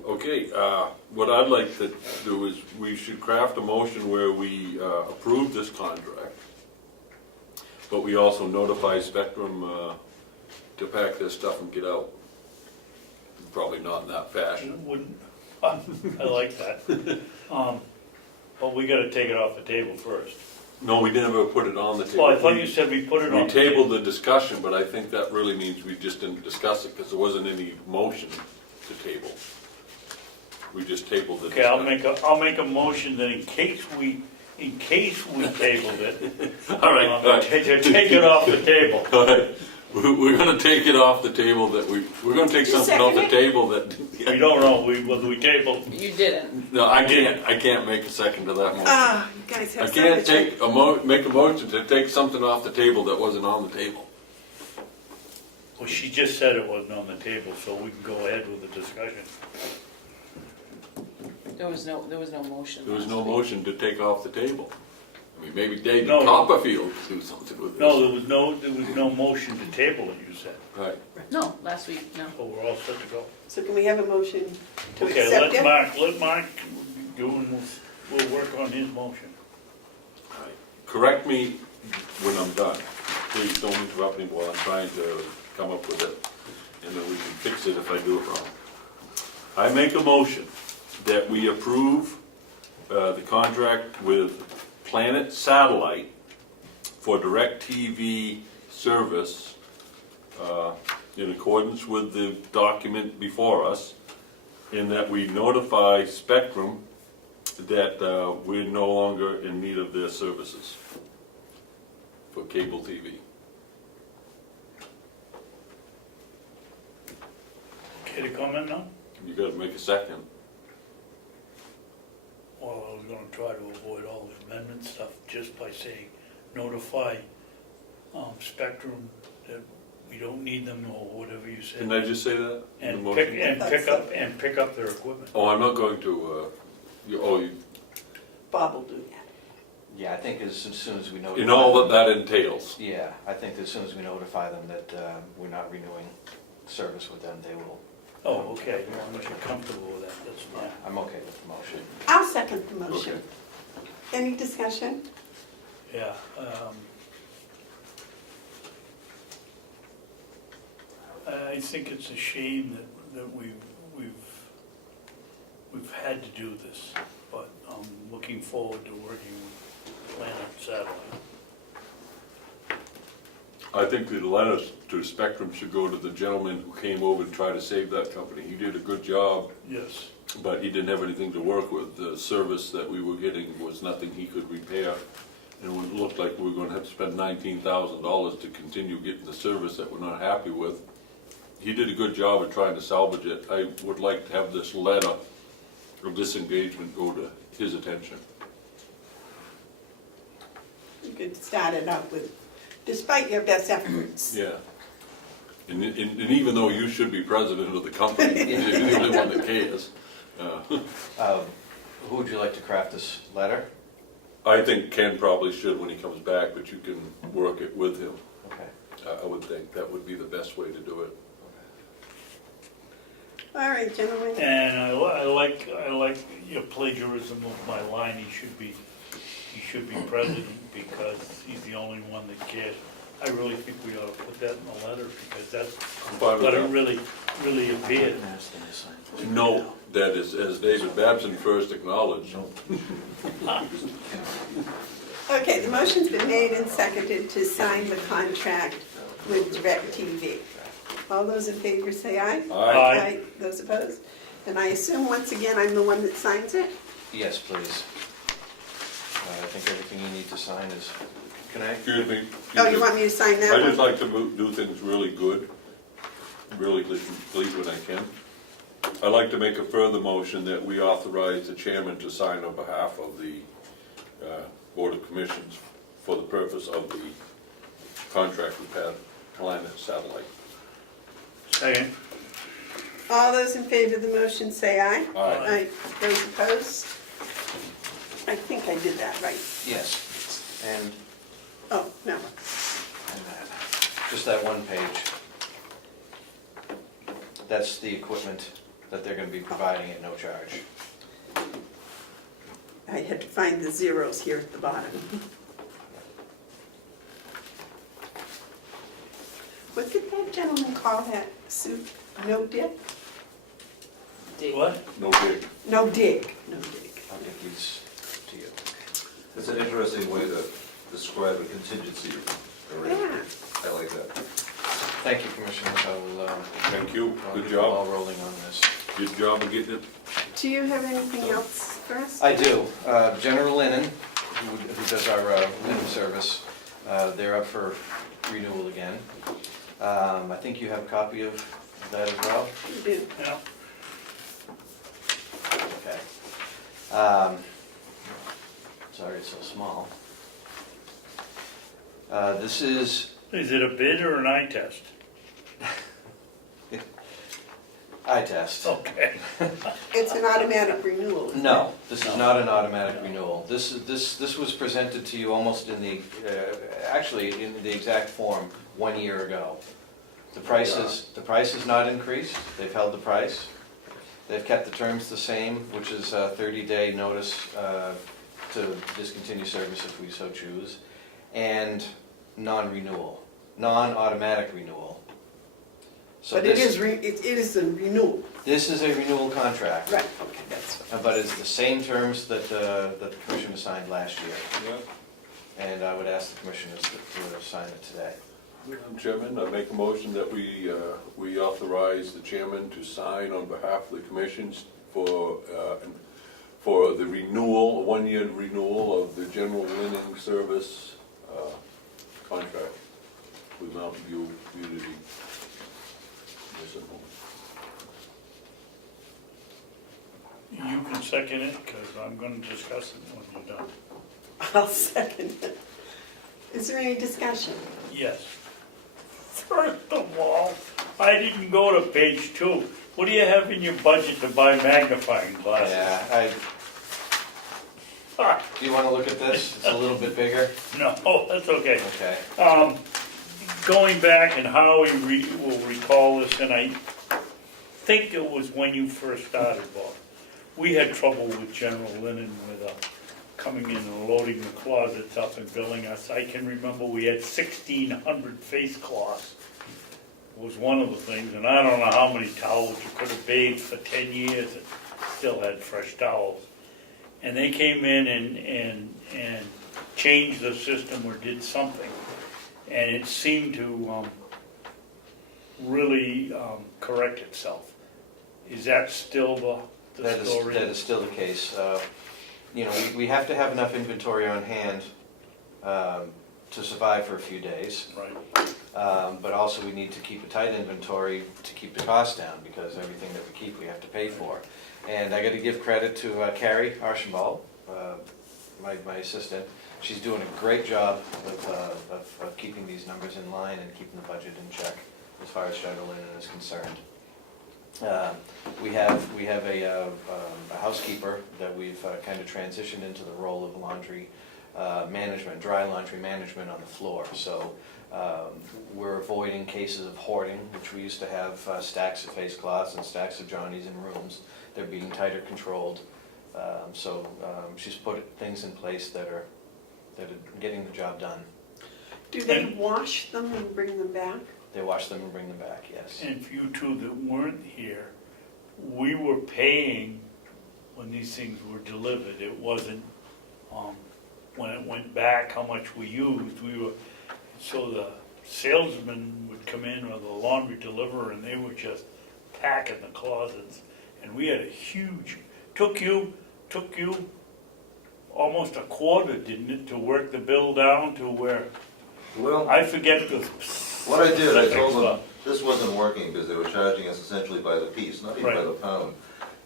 Okay, what I'd like to do is, we should craft a motion where we approve this contract, but we also notify Spectrum to pack their stuff and get out. Probably not in that fashion. Wouldn't, I like that. But we gotta take it off the table first. No, we never put it on the table. Oh, I thought you said we put it on. We tabled the discussion, but I think that really means we just didn't discuss it, because there wasn't any motion to table. We just tabled the Okay, discussion. I'll make a motion that in case we tabled it, All right, all right. to take it off the table. All right. We're gonna take it off the table that we're gonna take You something off the second it? table that, We don't know, whether we tabled. You didn't. no, I can't make a second to that motion. Ah, you guys I have so can't much. take make a motion to take something off the table that wasn't on the table. Well, she just said it wasn't on the table, so we can go ahead with the discussion. There was no motion. There was last no week. motion to take off the table. I mean, maybe David No. Copperfield could do something with this. No, there was no motion to table it, you said. Right. No, last week, no. So we're all set to go. So can we have a motion to Okay, accept it? let Mark do and we'll work on his motion. All right. Correct me when I'm done. Please don't interrupt me while I'm trying to come up with it, and then we can fix it if I do it wrong. I make a motion that we approve the contract with Planet Satellite for DirecTV service, in accordance with the document before us, in that we notify Spectrum that we're no longer in need of their services for cable TV. Care to comment now? You gotta make a second. Well, I was gonna try to avoid all the amendment stuff just by saying notify Spectrum that we don't need them or whatever you said. Didn't I just say that in the And motion? pick up their equipment. Oh, I'm not going to, you, Bob will do that. Yeah, I think as soon as we notify. in all them- that entails. Yeah, I think as soon as we notify them that we're not renewing service with them, they will. Oh, okay, as long as you're comfortable with that, that's Yeah, fine. I'm okay with the motion. I'll second the motion. Okay. Any discussion? Yeah, I think it's a shame that we've had to do this, but I'm looking forward to working with Planet Satellite. I think the letter to Spectrum should go to the gentleman who came over and tried to save that company. He did a good job, Yes. but he didn't have anything to work with. The service that we were getting was nothing he could repair. And it looked like we were gonna have to spend $19,000 to continue getting the service that we're not happy with. He did a good job of trying to salvage it. I would like to have this letter of disengagement go to his attention. You could start it out with, despite your best efforts. Yeah. And even though you should be president of the company, you're the only one that cares. Who would you like to craft this letter? I think Ken probably should when he comes back, but you can work it with him. Okay. I would think that would be the best way to do it. All right, gentlemen. And I like your plagiarism of my line, he should be president because he's the only one that cares. I really think we ought to put that in the letter because that's fine with what it that. really appeared. Note that is, as David Babson first acknowledged, Okay, the motion's been made and seconded to sign the contract with DirecTV. All those in favor say aye. Aye. Those opposed? And I assume, once again, I'm the one that signs it? Yes, please. I think everything you need to sign is, can I? excuse me. Oh, you want me to sign that I one? just like to do things really good, really complete when I can. I'd like to make a further motion that we authorize the chairman to sign on behalf of the Board of Commissions for the purpose of the contract with Planet Satellite. Second. All those in favor of the motion say aye. Aye. Those opposed? I think I did that right. Yes. And Oh, no. that. Just that one page. That's the equipment that they're gonna be providing at no charge. I had to find the zeros here at the bottom. What did that gentleman call that suit? No dip? What? No dig. No dig. No dig. I'll give these to you. It's an interesting way to describe a contingency arrangement. Yeah. I like that. Thank you, Commissioners. I will, Thank you, I'll good get the ball job. rolling on this. Good job of getting it. Do you have anything else for us? I do. General Linen, who does our linen service, they're up for renewal again. I think you have a copy of that as well? You do. Yeah. Okay. Sorry it's so small. This is Is it a bid or an eye test? eye test. Okay. It's an automatic renewal. isn't No, this is not an automatic renewal. This was presented to you almost in the, actually in the exact form 1 year ago. The price is not increased, they've held the price. They've kept the terms the same, which is a 30-day notice to discontinue service if we so choose, and non-renewal, non-automatic renewal. So But it is a renewal. This is a renewal contract. Right, okay, that's. But it's the same terms that the commission assigned last year. Yeah. and I would ask the commissioners to sign it today. Madam Chairman, I make a motion that we authorize the chairman to sign on behalf of the commissions for the renewal, one-year renewal of the general linen service contract with Mountain View Community. You can second it, because I'm gonna discuss it when you're done. I'll second it. Is there any discussion? Yes. First of all, I didn't go to page 2. What do you have in your budget to buy magnifying glasses? Yeah, Ah, do you want to look at this? It's a little bit bigger. no, that's okay. Okay. Going back, and Howie will recall this, and I think it was when you first started, Bob. We had trouble with general linen with coming in and loading the closets up and billing us. I can remember we had 1,600 face cloths. Was one of the things, and I don't know how many towels you could have bathed for 10 years and still had fresh towels. And they came in and changed the system or did something. And it seemed to really correct itself. Is that still the story? That is still the case. You know, we have to have enough inventory on hand to survive for a few days. Right. But also we need to keep a tight inventory to keep the cost down, because everything that we keep we have to pay for. And I got to give credit to Carrie Archambault, my assistant. She's doing a great job of keeping these numbers in line and keeping the budget in check as far as general linen is concerned. We have a housekeeper that we've kind of transitioned into the role of laundry management, dry laundry management on the floor. So we're avoiding cases of hoarding, which we used to have stacks of face cloths and stacks of Johnnies in rooms. They're being tighter controlled. So she's put things in place that are getting the job done. Do they wash them and bring them back? They wash them and bring them back, yes. And for you two that weren't here, we were paying when these things were delivered. It wasn't when it went back how much we used. So the salesman would come in, or the laundry deliverer, and they were just packing the closets. And we had a huge, took you almost a quarter, didn't it, to work the bill down to where, Well, I forget the. what I did, I told them specifics, this wasn't working because they were charging us essentially by the piece, not even by Right. the pound.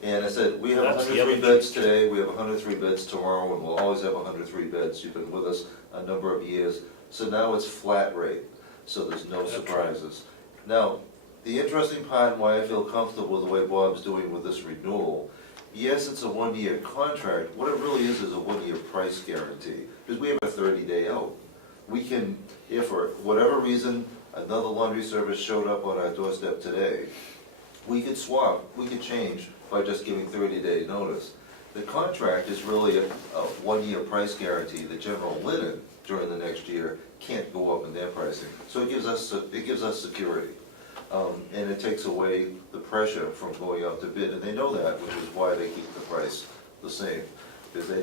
And I said, we have That's the 103 other beds today, we have 103 beds tomorrow, and we'll always have 103 beds. You've been with us a number of years. So now it's flat rate, so there's no That's right. surprises. Now, the interesting part, and why I feel comfortable with the way Bob's doing with this renewal, yes, it's a one-year contract. What it really is a one-year price guarantee, because we have a 30-day out. We can, if for whatever reason, another laundry service showed up on our doorstep today, we could swap, we could change by just giving 30-day notice. The contract is really a one-year price guarantee. The general linen during the next year can't go up in their pricing. So it gives us security. And it takes away the pressure from going out to bid, and they know that, which is why they keep the price the same. Because they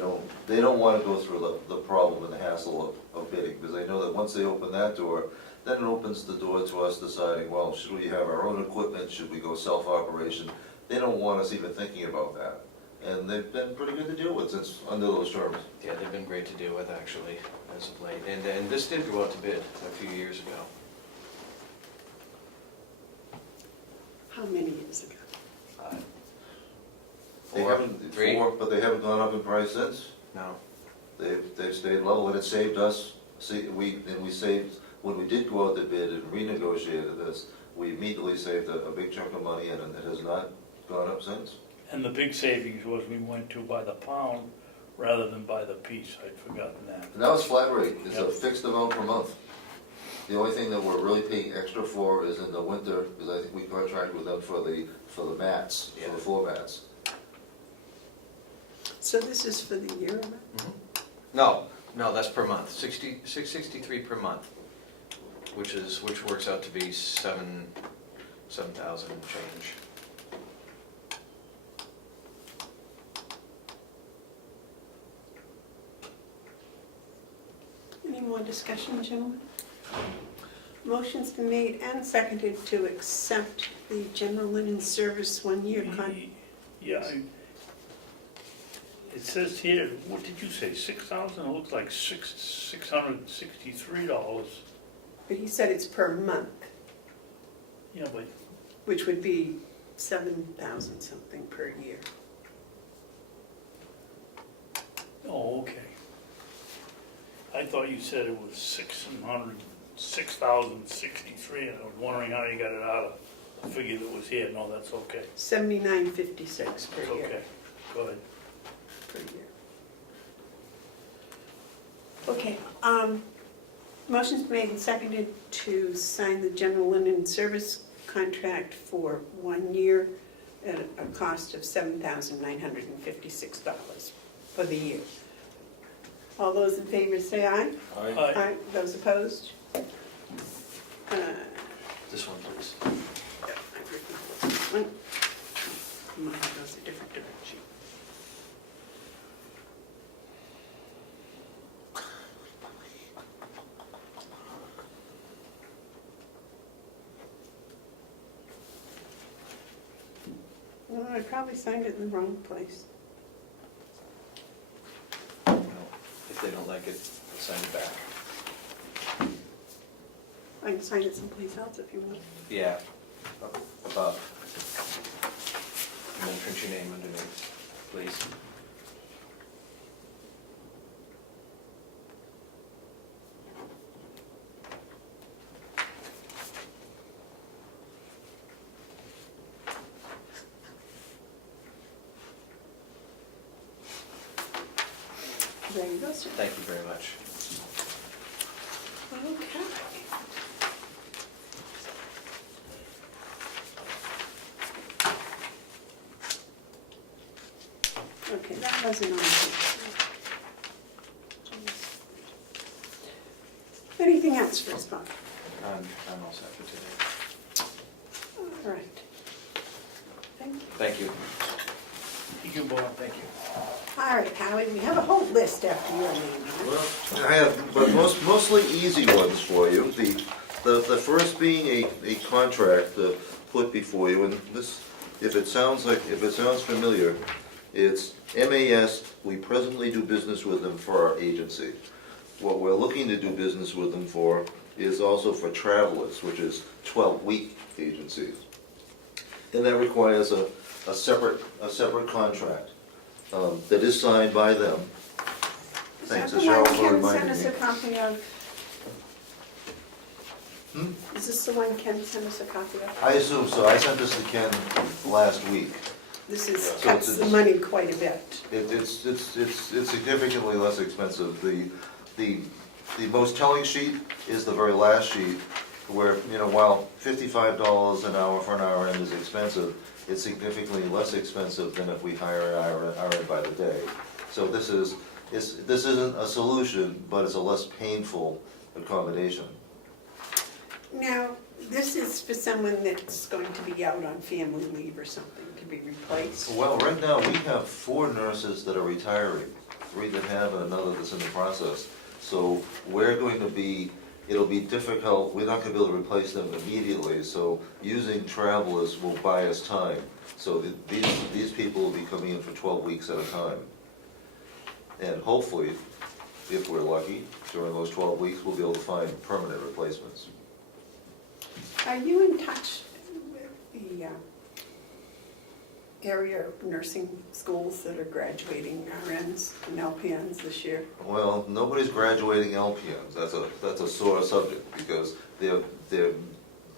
don't want to go through the problem and the hassle of bidding, because they know that once they open that door, then it opens the door to us deciding, well, should we have our own equipment, should we go self-operation? They don't want us even thinking about that. And they've been pretty good to deal with since under those terms. Yeah, they've been great to deal with, actually, as of late. And this did go out to bid a few years ago. How many years ago? They Four, haven't, three? but they haven't gone up in price since. No. They've stayed level, and it saved us. We saved, when we did go out to bid and renegotiated this, we immediately saved a big chunk of money, and it has not gone up since. And the big savings was we went to by the pound rather than by the piece. I'd forgotten that. Now it's flat rate, it's a Yep. fixed amount per month. The only thing that we're really paying extra for is in the winter, because I think we contract with them for the mats, for the floor mats. So this is for the year? No, that's per month, 663 per month, which works out to be 7,000 and change. discussion, gentlemen? Motion's been made and seconded to accept the general linen service one-year contract. Yeah, it says here, what did you say, 6,000? It looks like $663. But he said it's per month, Yeah, but, which would be 7,000 something per year. oh, okay. I thought you said it was 6,063, and I was wondering how you got it out of the figure that was here. No, that's okay. 79.56 per It's year. okay. Go ahead. Per year. Okay, motion's made and seconded to sign the general linen service contract for 1 year at a cost of $7,956 for the year. All those in favor say aye. Aye. Those opposed? This one, please. Yeah, I've written this one. Mine goes a different direction. Well, I probably signed it in the wrong place. Well, if they don't like it, they'll send it back. I can sign it someplace else if you want. Yeah, above. And then print your name underneath, please. There you go, sir. Thank you very much. Okay. Okay, that wasn't on here. Anything else for us, Bob? I'm all set for today. All right. Thank you. Thank you. You can, Bob. Thank you. All right, Howie, we have a whole list after your name. Huh? Well, I have, but mostly easy ones for you. The first being a contract put before you, and this, if it sounds familiar, it's MAS. We presently do business with them for our agency. What we're looking to do business with them for is also for travelers, which is 12-week agencies, and that requires a separate contract that is signed by them. Is Thanks that to the one Cheryl for Ken reminding sent us me. a copy of? Hmm? Is this the one Ken sent us a copy of? I assume so. I sent this to Ken last week. This is, So cuts it's- the money quite a bit. It's significantly less expensive. The most telling sheet is the very last sheet, where, while $55 an hour for an RN is expensive, it's significantly less expensive than if we hire an RN by the day. So this isn't a solution, but it's a less painful accommodation. Now, this is for someone that's going to be out on family leave or something, to be replaced. Well, right now, we have 4 nurses that are retiring, 3 that have and another that's in the process. So it'll be difficult, we're not gonna be able to replace them immediately, so using travelers will buy us time. So these people will be coming in for 12 weeks at a time. And hopefully, if we're lucky, during those 12 weeks, we'll be able to find permanent replacements. Are you in touch with the area nursing schools that are graduating RNs and LPNs this year? Well, nobody's graduating LPNs. That's a sore subject because they're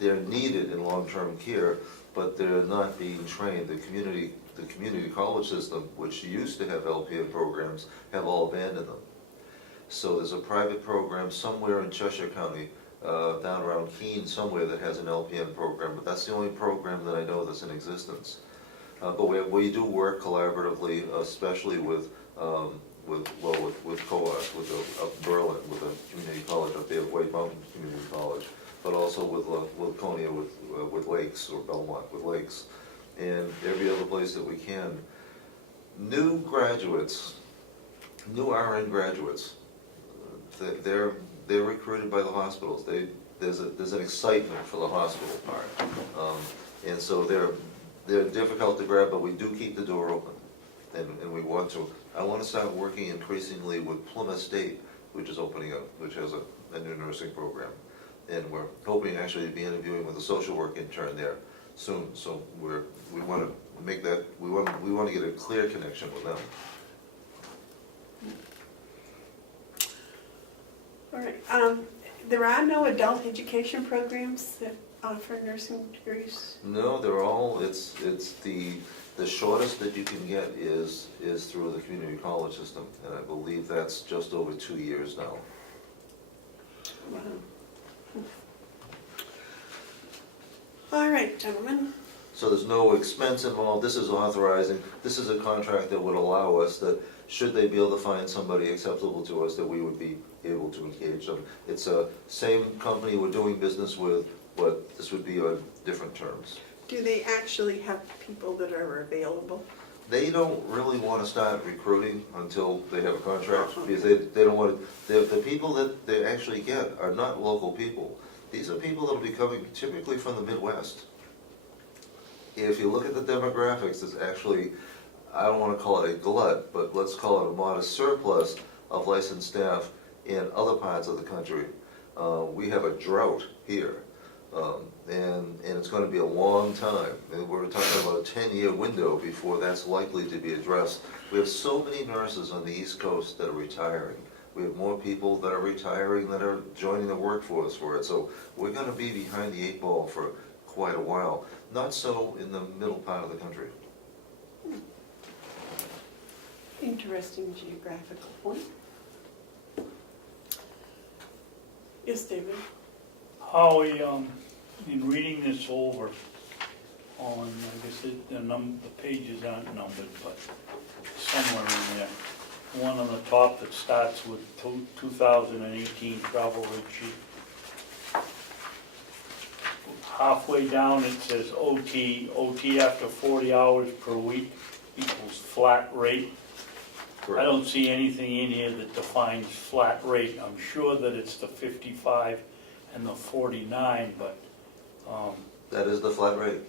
needed in long-term care, but they're not being trained. The community college system, which used to have LPN programs, have all abandoned them. So there's a private program somewhere in Cheshire County, down around Keene somewhere, that has an LPN program, but that's the only program that I know that's in existence. But we do work collaboratively, especially with COAS, up Berlin, with a community college up there, White Mountain Community College, but also with Laconia, with Lakes, or Belmont with Lakes, and every other place that we can. New RN graduates, they're they're recruited by the hospitals. There's an excitement for the hospital part. And so they're difficult to grab, but we do keep the door open, and we want to. I want to start working increasingly with Plymouth State, which is opening up, which has a new nursing program. And we're hoping actually to be interviewing with a social work intern there soon. So we want to make that, we want to get a clear connection with them. All right, there are no adult education programs that offer nursing degrees? No, they're all, it's the shortest that you can get is through the community college system, and I believe that's just over 2 years now. Wow. All right, gentlemen. So there's no expense involved, this is authorizing, this is a contract that would allow us that, should they be able to find somebody acceptable to us, that we would be able to engage them. It's a same company we're doing business with, but this would be on different terms. Do they actually have people that are available? They don't really want to start recruiting until they have a contract, because they don't want to, the people that they actually get are not local people. These are people that will be coming typically from the Midwest. If you look at the demographics, it's actually, I don't want to call it a glut, but let's call it a modest surplus of licensed staff in other parts of the country. We have a drought here, and it's going to be a long time. And we're talking about a 10-year window before that's likely to be addressed. We have so many nurses on the East Coast that are retiring. We have more people that are retiring that are joining the workforce for it. So we're going to be behind the 8 ball for quite a while. Not so in the middle part of the country. Interesting geographical point. Yes, David? Howie, in reading this over on, I guess the pages aren't numbered, but somewhere in there, one on the top that starts with 2018 travel rate sheet. Halfway down it says OT after 40 hours per week equals flat rate. I don't see anything in here that defines flat rate. I'm sure that it's the 55 and the 49, but That is the flat rate.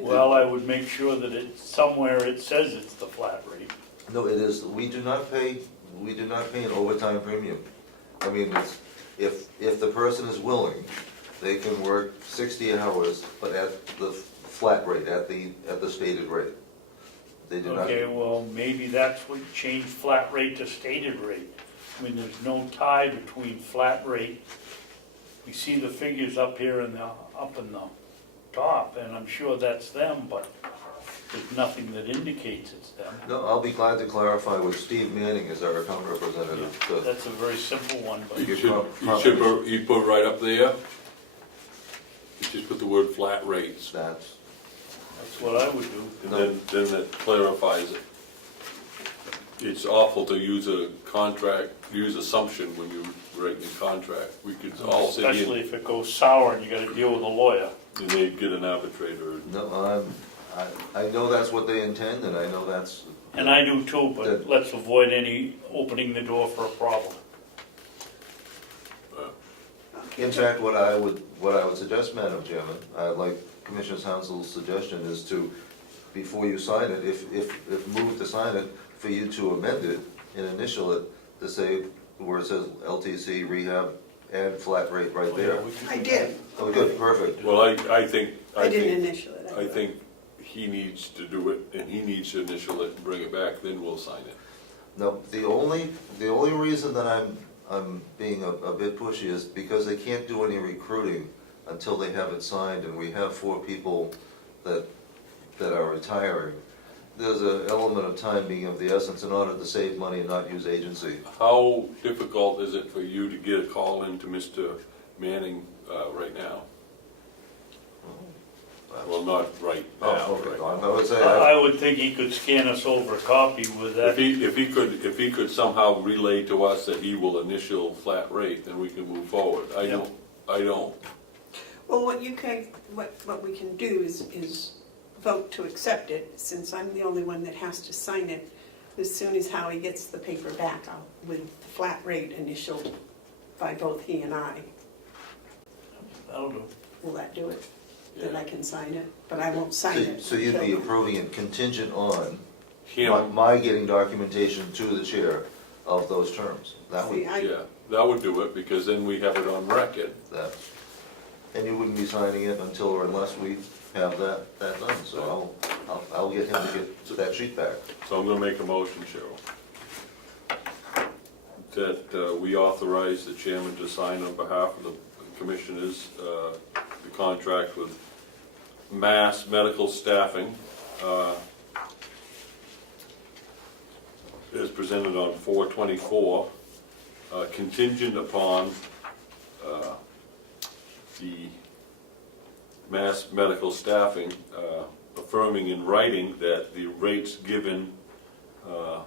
well, I would make sure that somewhere it says it's the flat rate. No, it is, we do not pay an overtime premium. I mean, if the person is willing, they can work 60 hours, but at the flat rate, at the stated rate. They do not. Okay, well, maybe that's what changed flat rate to stated rate. I mean, there's no tie between flat rate. We see the figures up here in the top, and I'm sure that's them, but there's nothing that indicates it's them. No, I'll be glad to clarify with Steve Manning as our account Yeah, representative. that's a very simple one, but You put right up there, you just put the word flat rates, That's, that's what I would do. and then that clarifies it. It's awful to use assumption when you write a contract. We could all sit Especially in if it goes sour and you gotta deal with a lawyer. and they'd get an arbitrator. no, I know that's what they intend, and I know that's. And I do too, but let's avoid any opening the door for a problem. In fact, what I would suggest, Madam Chairman, like Commissioner Hounsell's suggestion is to, before you sign it, if moved to sign it, for you to amend it and initial it to say where it says LTC rehab, add flat rate right there. I did. Oh, good, perfect. Well, I think I didn't initial it. I think he needs to do it, and he needs to initial it and bring it back, then we'll sign it. No, the only reason that I'm being a bit pushy is because they can't do any recruiting until they have it signed, and we have 4 people that are retiring. There's an element of time being of the essence in order to save money and not use agency. How difficult is it for you to get a call into Mr. Manning right now? Well, not right now. Oh, okay. I would say, I would think he could scan us over a copy with that. If he could somehow relay to us that he will initial flat rate, then we can move forward. I don't. Well, what we can do is vote to accept it, since I'm the only one that has to sign it. As soon as Howie gets the paper back, with the flat rate initialed, by both he and I. That'll do. Will that do it? Then I can sign it, but I won't sign it. So you'd be until- approving it contingent on Him, my getting documentation to the chair of those terms. That See, would, yeah, that would do it, because then we have it on record. that, and you wouldn't be signing it until or unless we have that done. So I'll get him to get that sheet back. So I'm gonna make a motion, Cheryl, that we authorize the chairman to sign on behalf of the commissioners, the contract with Mass Medical Staffing, is presented on 4/24, contingent upon the Mass Medical Staffing affirming in writing that the rates given are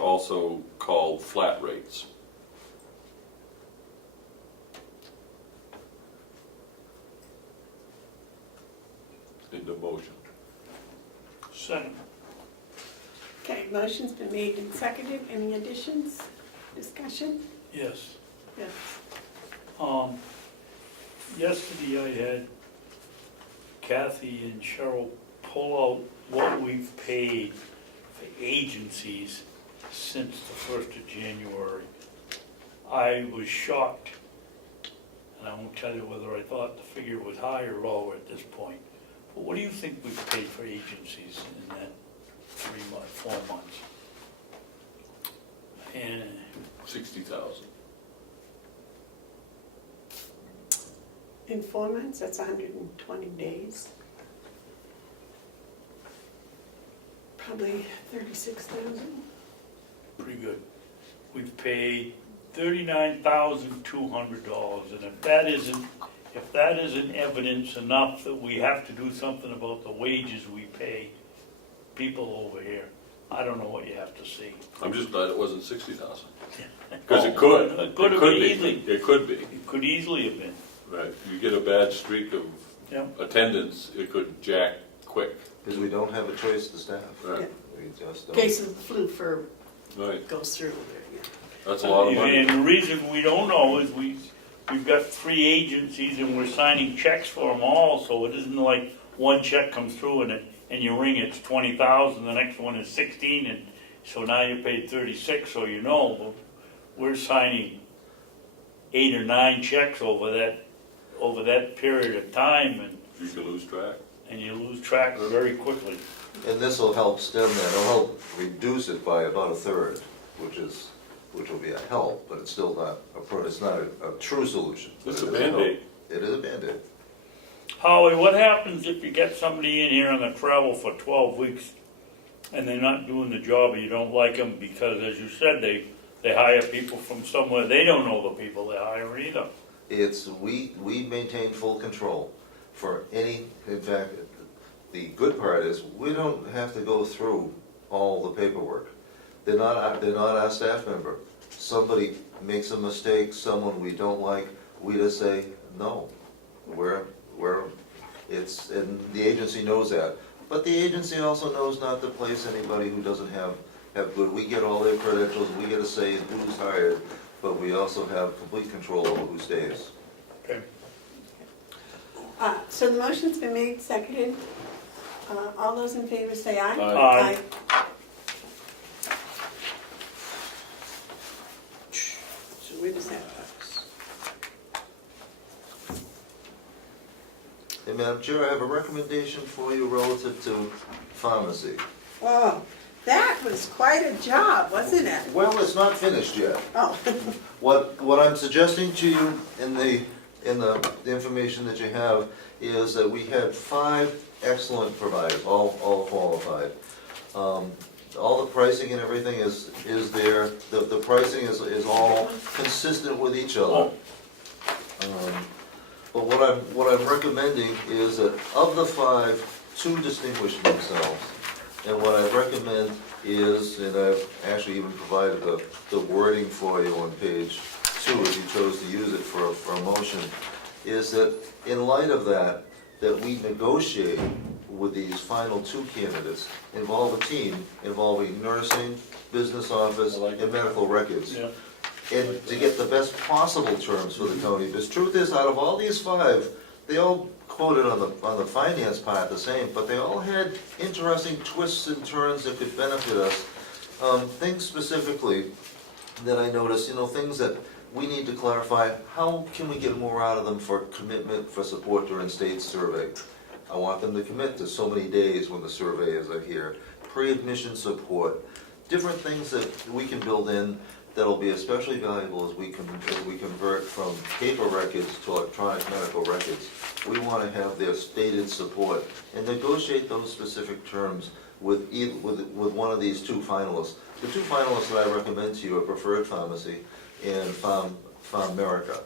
also called flat rates. In the motion. Second. Okay, motion's been made and seconded. Any additions, discussion? Yes. Yes. Yesterday I had Kathy and Cheryl pull out what we've paid for agencies since the 1st of January. I was shocked, and I won't tell you whether I thought the figure was high or low at this point. But what do you think we've paid for agencies in that 4 months? And 60,000. In 4 months, that's 120 days. Probably 36,000. pretty good. We've paid $39,200, and if that isn't evidence enough that we have to do something about the wages we pay people over here, I don't know what you have to see. I'm just glad it wasn't 60,000. Because it could. It could have been be. easily. It could be, It could easily have been. right. You get a bad streak of Yep. attendance, it could jack quick. Because we don't have a choice to staff. Right, We just don't. Case of the flu for right. goes through there, yeah. That's a lot of money. And the reason we don't know is we've got 3 agencies and we're signing checks for them all, so it isn't like one check comes through and you ring, it's 20,000, the next one is 16, and so now you paid 36, so you know, but we're signing 8 or 9 checks over that period of time, You can lose track. and you lose track very quickly. And this will help stem that, it'll help reduce it by about 1/3, which will be a help, but it's still not, it's not a true solution. It's But a it is help. Band-Aid. It is a Band-Aid. Howie, what happens if you get somebody in here on the travel for 12 weeks and they're not doing the job or you don't like them because, as you said, they hire people from somewhere, they don't know the people they hire either. We maintain full control for any, in fact, the good part is, we don't have to go through all the paperwork. They're not our staff member. Somebody makes a mistake, someone we don't like, we just say, no. And the agency knows that. But the agency also knows not to place anybody who doesn't have good, we get all their credentials, we get a say in who's hired, but we also have complete control over who stays. Okay. So the motion's been made, seconded. All those in favor say aye. Aye. So where does that go? Hey, Madam Chair, I have a recommendation for you relative to pharmacy. Oh, that was quite a job, wasn't it? Well, it's not finished yet. Oh, What I'm suggesting to you in the information that you have is that we had 5 excellent providers, all qualified. All the pricing and everything is there. The pricing is all consistent with each other. But what I'm recommending is that of the 5, 2 distinguish themselves. And what I recommend is, and I've actually even provided the wording for you on page 2, if you chose to use it for a motion, is that in light of that we negotiate with these final two candidates involve a team involving nursing, business office, and medical records. Yeah. And to get the best possible terms for the county. Because truth is, out of all these five, they all quoted on the finance part the same, but they all had interesting twists and turns that could benefit us. Things specifically that I noticed, things that we need to clarify, how can we get more out of them for commitment, for support during state survey? I want them to commit to so many days when the surveyors are here. Pre-admission support, different things that we can build in that'll be especially valuable as we convert from paper records to electronic medical records. We want to have their stated support and negotiate those specific terms with one of these two finalists. The two finalists that I recommend to you are Preferred Pharmacy and PharmAmerica.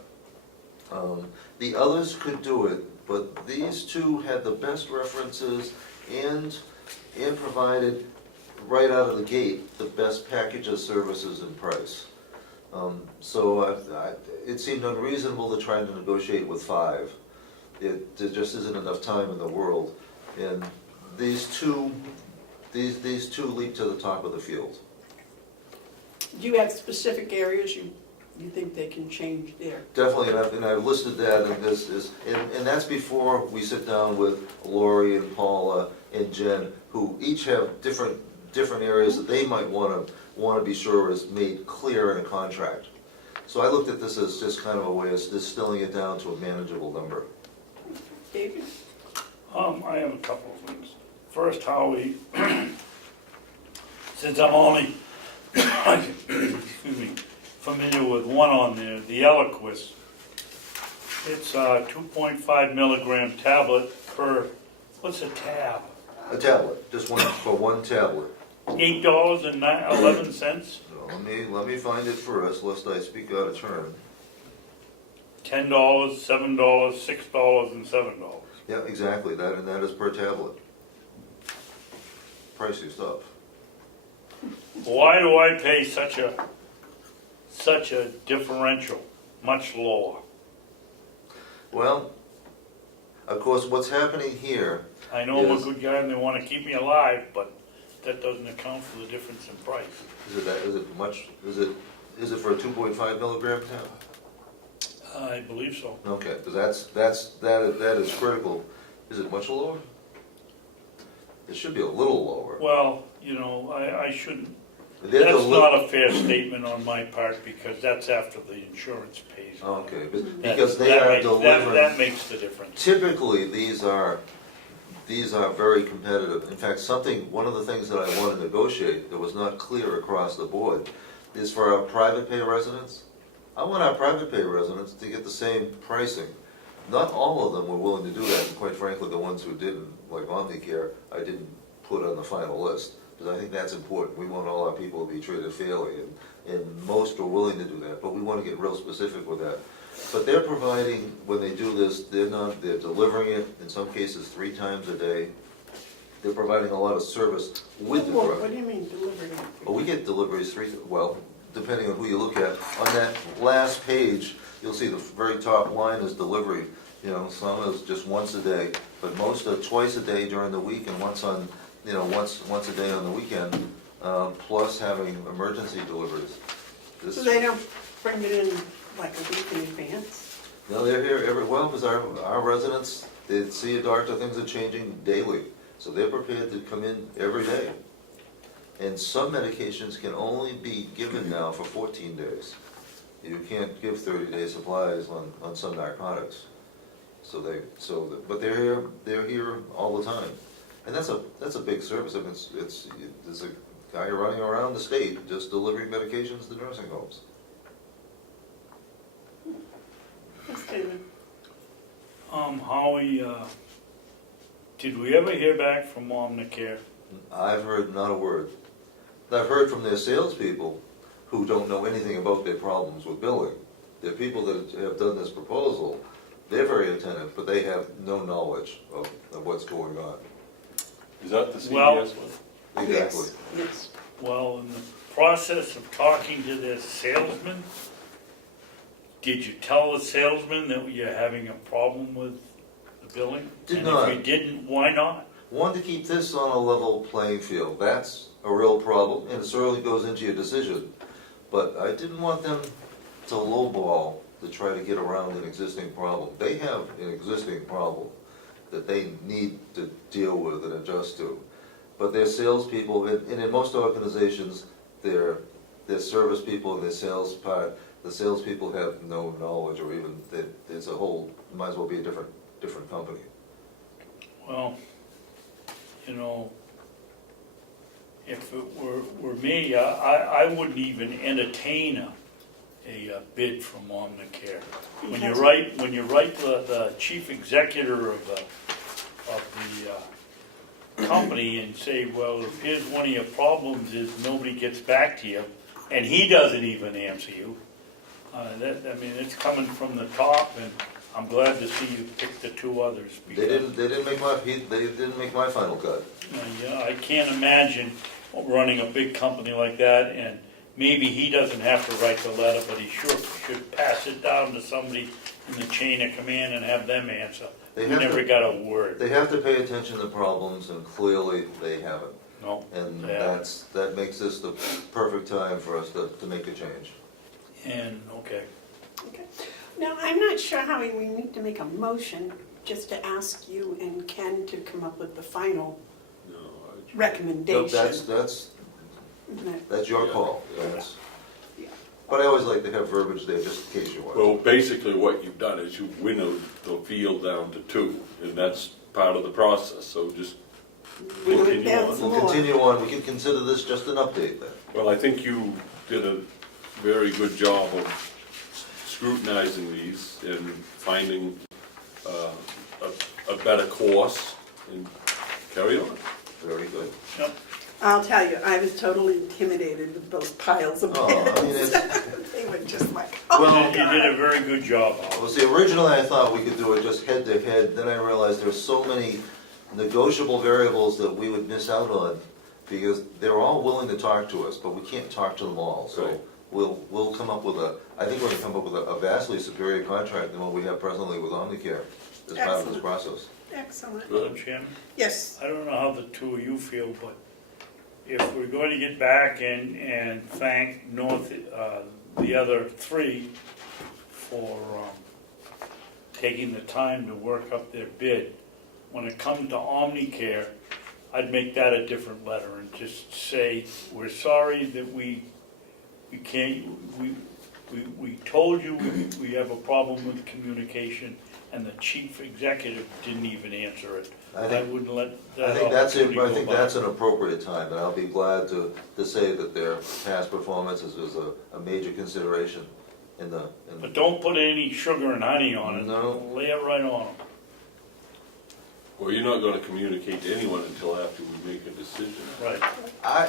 The others could do it, but these two had the best references and provided right out of the gate the best package of services and price. It seemed unreasonable to try to negotiate with five. There just isn't enough time in the world, and these two leap to the top of the field. Do you have specific areas you think they can change there? Definitely, and I've listed that, and that's before we sit down with Lori and Paula and Jen, who each have different areas that they might want to be sure is made clear in a contract. So I looked at this as just kind of a way of distilling it down to a manageable number. David? I have a couple of things. First, Howie, since I'm only, excuse me, familiar with one on there, the Eliquis. It's a 2.5 milligram tablet per, what's a tab? A tablet, just one for one tablet. $8.11. So let me find it first, lest I speak out of turn. $10, $7, $6, and $7. Yeah, exactly, that is per tablet. Pricey stuff. Why do I pay such a differential, much lower? Well, of course, what's happening here, I know I'm Yes. a good guy and they want to keep me alive, but that doesn't account for the difference in price. is it for a 2.5 milligram tab? I believe so. Okay, because that is critical. Is it much lower? It should be a little lower. Well, I shouldn't, They're that's deli- not a fair statement on my part because that's after the insurance pays. Okay, That- because they that are makes- delivering. That makes the difference. Typically, these are very competitive. In fact, one of the things that I want to negotiate that was not clear across the board is for our private pay residents. I want our private pay residents to get the same pricing. Not all of them were willing to do that, and quite frankly, the ones who didn't, like Omnicare, I didn't put on the final list, because I think that's important. We want all our people to be treated fairly, and most are willing to do that, but we want to get real specific with that. But they're providing, when they do this, they're delivering it, in some cases 3 times a day. They're providing a lot of service with the drug. What do you mean delivery? Well, we get deliveries depending on who you look at. On that last page, you'll see the very top line is delivery. Some is just once a day, but most are twice a day during the week and once a day on the weekend, plus having emergency deliveries. So they don't bring it in like a week in advance? No, they're here because our residents, they see a doctor, things are changing daily. So they're prepared to come in every day. And some medications can only be given now for 14 days. You can't give 30-day supplies on some narcotics. But they're here all the time. And that's a big service. I mean, it's a guy running around the state just delivering medications to nursing homes. Yes, David. Howie, did we ever hear back from Omnicare? I've heard not a word. I've heard from their salespeople who don't know anything about their problems with billing. They're people that have done this proposal. They're very attentive, but they have no knowledge of what's going on. Is that the CVS Well- one? Exactly. Yes. Well, in the process of talking to this salesman, did you tell the salesman that you're having a problem with the billing? Did And not. if you didn't, why not? want to keep this on a level playing field. That's a real problem, and it certainly goes into your decision. But I didn't want them to lowball to try to get around an existing problem. They have an existing problem that they need to deal with and adjust to. But their salespeople, and in most organizations, their service people and their sales part, the salespeople have no knowledge, or even that it's a whole, might as well be a different company. Well, you know, if it were me, I wouldn't even entertain a bid from Omnicare. When you write the chief executive of the company and say, well, if here's one of your problems is nobody gets back to you, and he doesn't even answer you, I mean, it's coming from the top, and I'm glad to see you pick the two others. They didn't make my final cut. Yeah, I can't imagine running a big company like that, and maybe he doesn't have to write the letter, but he sure should pass it down to somebody in the chain of command and have them answer. We never got a word. They have to pay attention to problems, and clearly they haven't. No. And Yeah. that makes this the perfect time for us to make a change. And, okay. Okay. Now, I'm not sure how we need to make a motion just to ask you and Ken to come up with the final No, recommendation. That's your call. That's- Yeah. But I always like to have verbiage there just in case you want. Well, basically what you've done is you've winnowed the field down to two, and that's part of the process, so just We would continue have on. some We'll more. continue on. We can consider this just an update then. Well, I think you did a very good job of scrutinizing these and finding a better course, and carry on. Very good. Yep. I'll tell you, I was totally intimidated with those piles of Oh, I mean, bids. it's, They were just like, oh Well, my You did a God. very good job, Howard. well, see, originally I thought we could do it just head to head, then I realized there's so many negotiable variables that we would miss out on, because they're all willing to talk to us, but we can't talk to them all, so Right. we'll come up with I think we're gonna come up with a vastly superior contract than what we have presently with Omnicare as part of this Excellent. process. Excellent. Madam Chairman, Yes, I don't know how the two of you feel, but if we're going to get back and thank the other three for taking the time to work up their bid, when it comes to Omnicare, I'd make that a different letter and just say, we're sorry that we can't, we told you we have a problem with communication, and the chief executive didn't even answer it. I I think- wouldn't let I that think that's it, opportunity I go think by. that's an appropriate time, and I'll be glad to say that their past performance is a major consideration in the. But don't put any sugar and honey on it. No. Lay it right on them. Well, you're not gonna communicate to anyone until after we make a decision. Right.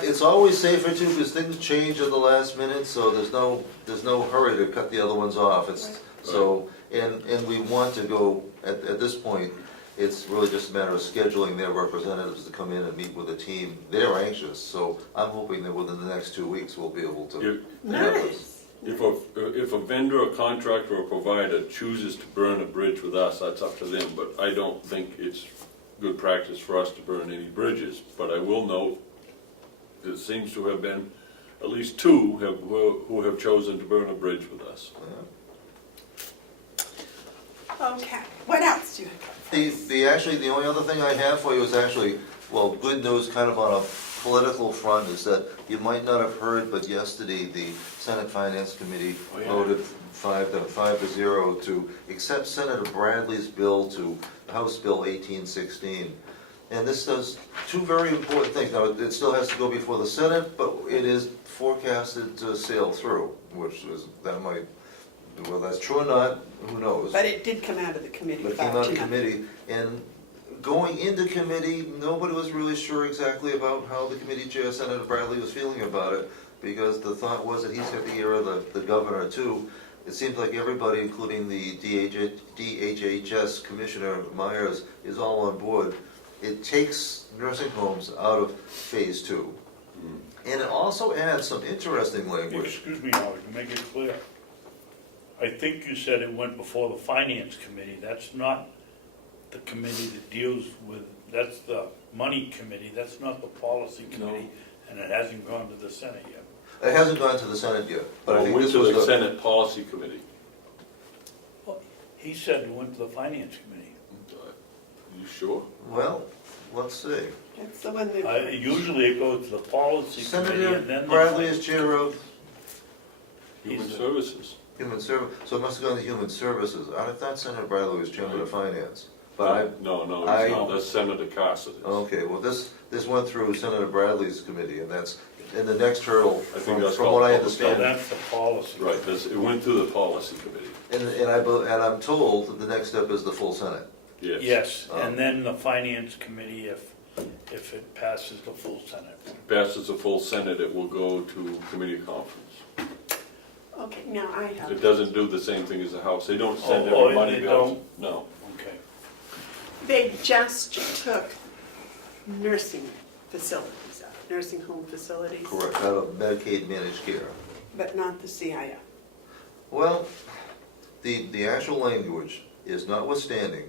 It's always safer too, because things change at the last minute, so there's no hurry to cut the other ones off. So, and we want to go, at this point, it's really just a matter of scheduling their representatives to come in and meet with the team. They're anxious, so I'm hoping that within the next 2 weeks, we'll be able to. have this. nice. If a vendor, a contractor, or provider chooses to burn a bridge with us, that's up to them, but I don't think it's good practice for us to burn any bridges. But I will note, there seems to have been at least two who have chosen to burn a bridge with us. Okay, what else do you have? The only other thing I have for you is actually, well, good news kind of on a political front is that you might not have heard, but yesterday the Senate Finance Committee voted 5-0 to accept Senator Bradley's bill to House Bill 1816. And this does two very important things. Now, it still has to go before the Senate, but it is forecasted to sail through, well, that's true or not, who knows? But it did come out of the committee. But it came out of committee, and going into committee, nobody was really sure exactly about how the committee chair, Senator Bradley, was feeling about it, because the thought was that he's got the ear of the governor too. It seems like everybody, including the DHHS Commissioner Myers, is all on board. It takes nursing homes out of phase 2. And it also adds some interesting language. Excuse me, Howard, to make it clear. I think you said it went before the Finance Committee. That's not the committee that deals with, that's the money committee, that's not the policy committee, and it hasn't gone to the Senate yet. It hasn't gone to the Senate yet, but I Well, think went this to was the the, Senate Policy Committee. He said it went to the finance committee. You sure? well, let's see. That's the one that, Usually it goes to the policy committee Senator and then the. Bradley is chair of Human He's- Services. Human Service, so it must have gone to Human Services. I thought Senator Bradley was chairman of Finance, but No, I- it's not, that's Senator Cassidy. okay, well, this went through Senator Bradley's committee, and that's, in the next hurdle, I think from that's from called what I public So understand. that's the policy. Right, it went to the Policy Committee, And I'm told that the next step is the full Senate. yes. Yes, Oh. and then the finance committee if it passes the full Senate. Passes a full Senate, it will go to committee conference. okay, now I have. It doesn't do the same thing as the House, they don't send Oh, every money they out. don't? No. Okay. They just took nursing facilities out, nursing home facilities. Correct, out of Medicaid managed care. But not the CIF. Well, the actual language is notwithstanding,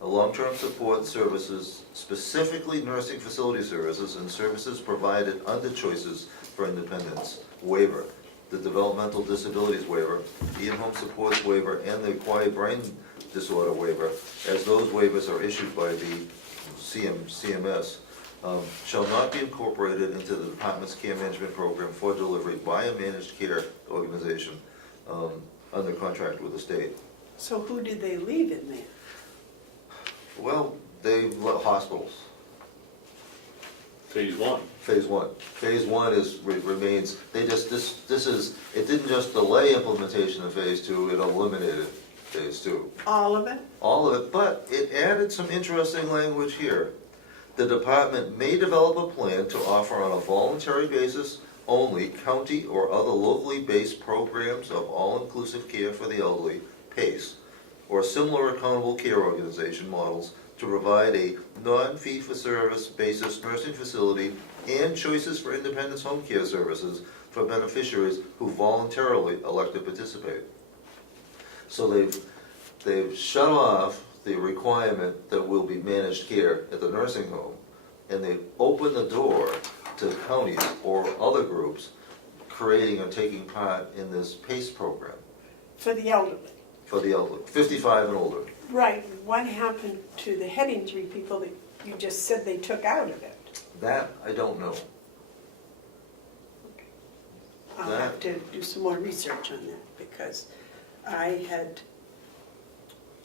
a long-term support services, specifically nursing facility services and services provided under Choices for Independence waiver, the developmental disabilities waiver, the in-home supports waiver, and the acquired brain disorder waiver, as those waivers are issued by the CMS, shall not be incorporated into the department's care management program for delivery by a managed care organization under contract with the state. So who did they leave in there? Well, hospitals, Phase one. phase one. Phase one remains, it didn't just delay implementation of phase two, it eliminated phase two. All of it? All of it, but it added some interesting language here. The department may develop a plan to offer on a voluntary basis only county or other locally based programs of all-inclusive care for the elderly, PACE, or similar accountable care organization models to provide a non-fee-for-service basis nursing facility and Choices for Independence home care services for beneficiaries who voluntarily elect to participate. So they've shut off the requirement that will be managed care at the nursing home, and they've opened the door to counties or other groups creating or taking part in this PACE program For the elderly? for the elderly, 55 and older. Right, what happened to the head injury people that you just said they took out of it? That, I don't know. I'll have to do some more research on that, because I had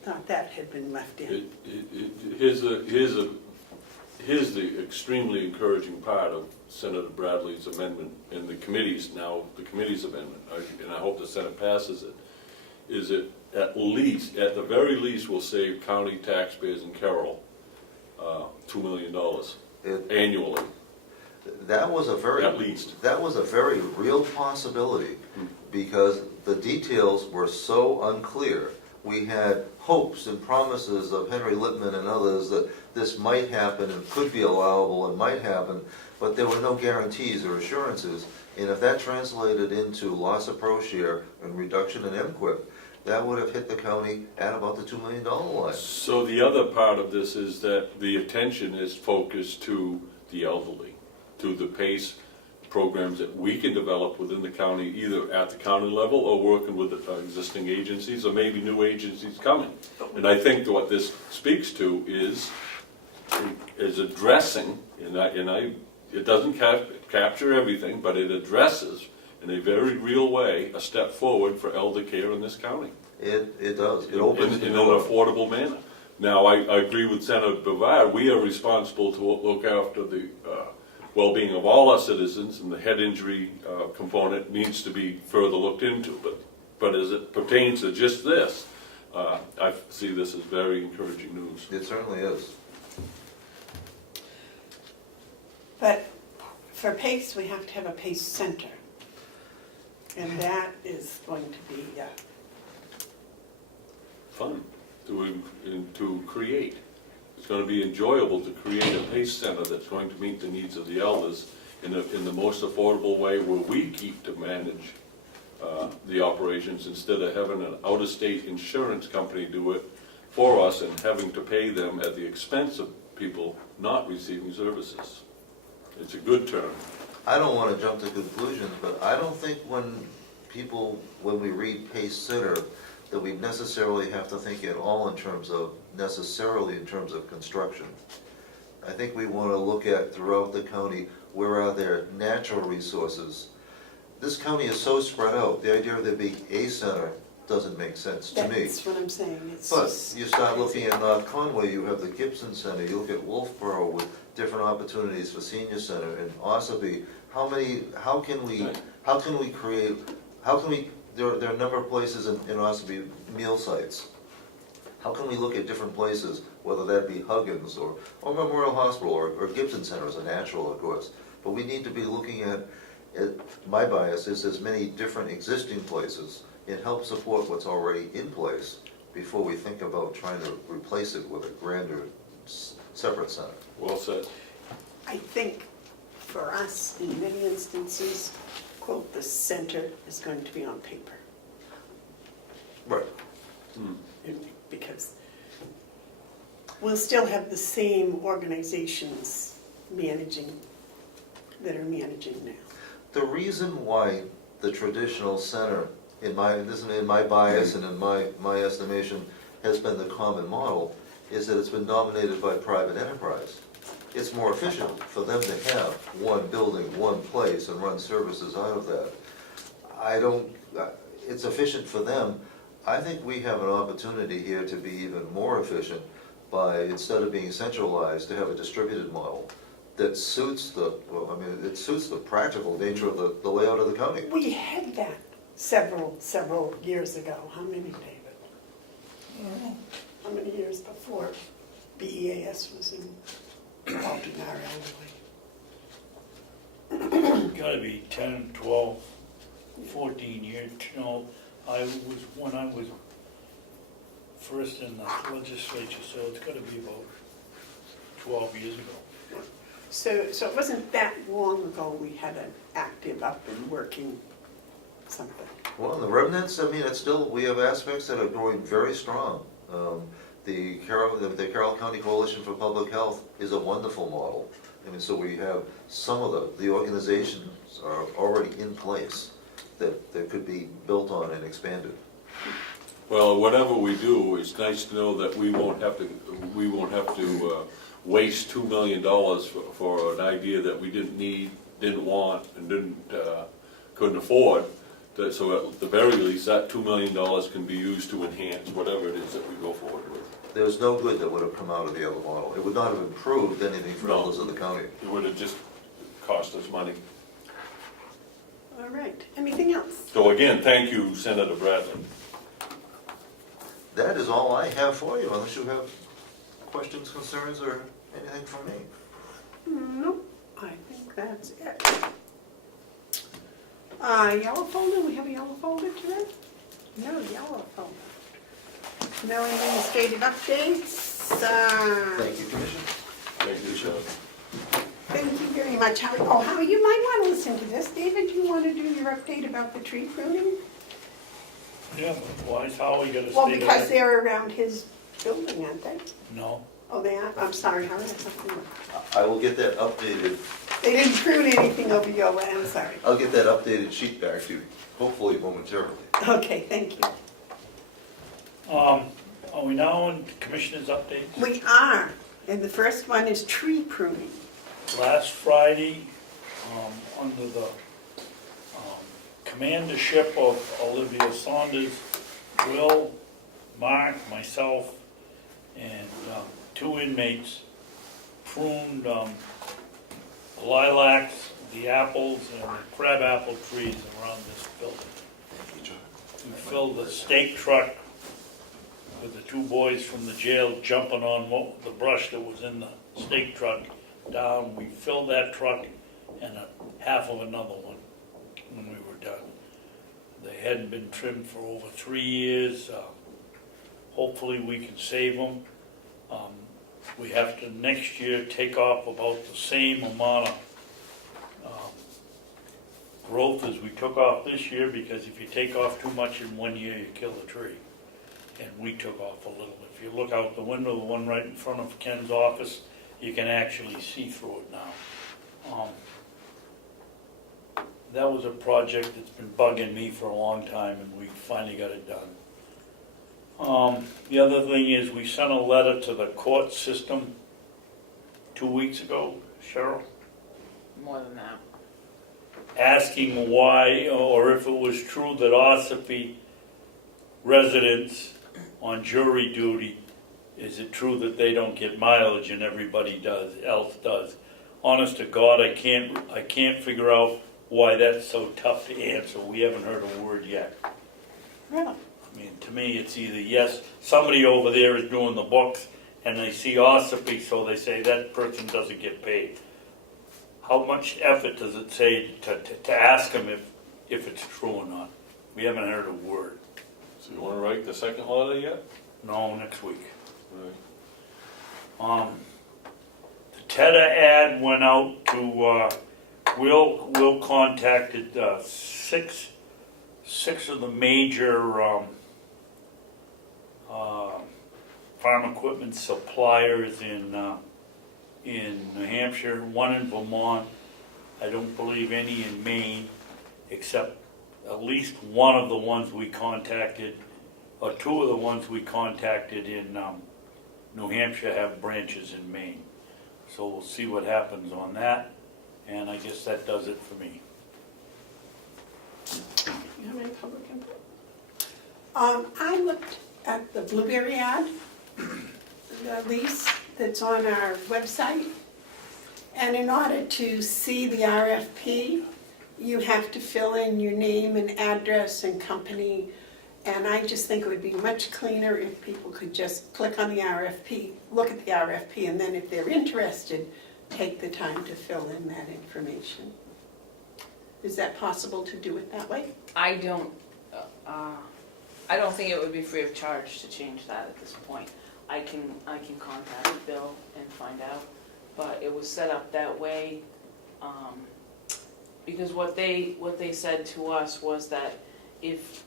thought that had been left in. Here's the extremely encouraging part of Senator Bradley's amendment and the committee's amendment, and I hope the Senate passes it, is it at the very least, will save county taxpayers in Carroll $2 million annually. That was a very, At least. that was a very real possibility, because the details were so unclear. We had hopes and promises of Henry Lippman and others that this might happen and could be allowable and might happen, but there were no guarantees or assurances. And if that translated into loss of pro share and reduction in MQIP, that would have hit the county at about the $2 million line. So the other part of this is that the attention is focused to the elderly, to the PACE programs that we can develop within the county, either at the county level or working with existing agencies, or maybe new agencies coming. And I think what this speaks to is addressing, it doesn't capture everything, but it addresses in a very real way a step forward for elder care in this county. It does, it opens the in an door. affordable manner. Now, I agree with Senator Bevard, we are responsible to look after the well-being of all our citizens, and the head injury component needs to be further looked into. But as it pertains to just this, I see this as very encouraging news. It certainly is. But for PACE, we have to have a PACE center. And that is going to be, Fun to create. It's going to be enjoyable to create a PACE center that's going to meet the needs of the elders in the most affordable way, where we keep to manage the operations instead of having an out-of-state insurance company do it for us and having to pay them at the expense of people not receiving services. It's a good term. I don't want to jump to conclusions, but I don't think when we read Pace Center, that we necessarily have to think at all necessarily in terms of construction. I think we want to look at throughout the county, where are there natural resources? This county is so spread out, the idea of there being a center doesn't make sense to me. That's what I'm saying, it's But just you start looking at North Conway, you have the Gibson Center, you look at Wolfboro with different opportunities for senior center, and Ossipee. How can we create, there are a number of places in Ossipee, meal sites. How can we look at different places, whether that be Huggins or Memorial Hospital or Gibson Center is a natural, of course. But we need to be looking at, my bias is as many different existing places and help support what's already in place before we think about trying to replace it with a grander, separate center. Well said. I think for us, in many instances, quote, the center is going to be on paper. Right. Because we'll still have the same organizations that are managing now. The reason why the traditional center, this is in my bias and in my estimation, has been the common model, is that it's been dominated by private enterprise. It's more efficient for them to have one building, one place, and run services out of that. It's efficient for them. I think we have an opportunity here to be even more efficient by, instead of being centralized, to have a distributed model that suits it suits the practical nature of the layout of the county. We had that several years ago. How many, David? I don't know. How many years before BEAS was involved in our elderly? Gotta be 10, 12, 14 years, when I was first in the legislature, so it's gotta be about 12 years ago. So it wasn't that long ago we had an active up and working something. Well, the remnants, it's still, we have aspects that are growing very strong. The Carroll County Coalition for Public Health is a wonderful model. So we have some of the organizations are already in place that could be built on and expanded. Well, whatever we do, it's nice to know that we won't have to waste $2 million for an idea that we didn't need, didn't want, and couldn't afford. So at the very least, that $2 million can be used to enhance whatever it is that we go forward with. There's no good that would have come out of the other model. It would not have improved anything for others of the county. It would have just cost us money. All right, anything else? So again, thank you, Senator Bradley. That is all I have for you, unless you have questions, concerns, or anything from me. Nope, I think that's it. Yellow folder, we have a yellow folder today? No yellow folder. No administrative updates. Thank you, Commissioner. Thank you, Sean. Thank you very much, Howie. Oh, Howie, you might want to listen to this. David, do you want to do your update about the tree pruning? Yeah, but why is Howie gonna stay Well, there? because they're around his building, aren't they? No, Oh, they are? I'm sorry, Howie, that's something. I will get that updated. They didn't prune anything over your way, I'm sorry. I'll get that updated sheet back to you, hopefully momentarily. Okay, thank you. are we now on commissioners' updates? We are, and the first one is tree pruning. Last Friday, under the commandership of Olivia Saunders, Will, Mark, myself, and 2 inmates pruned the lilacs, the apples, and the crabapple trees around this building. We filled the stake truck with the 2 boys from the jail jumping on the brush that was in the stake truck down. We filled that truck and half of another one when we were done. They hadn't been trimmed for over 3 years. Hopefully we can save them. We have to next year take off about the same amount of growth as we took off this year, because if you take off too much in 1 year, you kill the tree. and we took off a little. If you look out the window, the one right in front of Ken's office, you can actually see through it now. That was a project that's been bugging me for a long time, and we finally got it done. The other thing is, we sent a letter to the court system 2 weeks ago, Cheryl, More than that. asking why, or if it was true that Ossipee residents on jury duty, is it true that they don't get mileage and everybody else does? Honest to God, I can't figure out why that's so tough to answer. We haven't heard a word yet. Really? I mean, to me, it's either yes, somebody over there is doing the books, and they see Ossipee, so they say that person doesn't get paid. How much effort does it take to ask them if it's true or not? We haven't heard a word. So you wanna write the second letter yet? No, next week. Right. The TEDA ad went out to, Will contacted six of the major farm equipment suppliers in New Hampshire, one in Vermont. I don't believe any in Maine, except at least one of the ones we contacted, or two of the ones we contacted in New Hampshire have branches in Maine. So we'll see what happens on that, and I guess that does it for me. You have any public input? I looked at the blueberry ad, the lease that's on our website, and in order to see the RFP, you have to fill in your name and address and company, and I just think it would be much cleaner if people could just click on the RFP, look at the RFP, and then if they're interested, take the time to fill in that information. Is that possible to do it that way? I don't think it would be free of charge to change that at this point. I can contact Bill and find out, but it was set up that way, because what they said to us was that if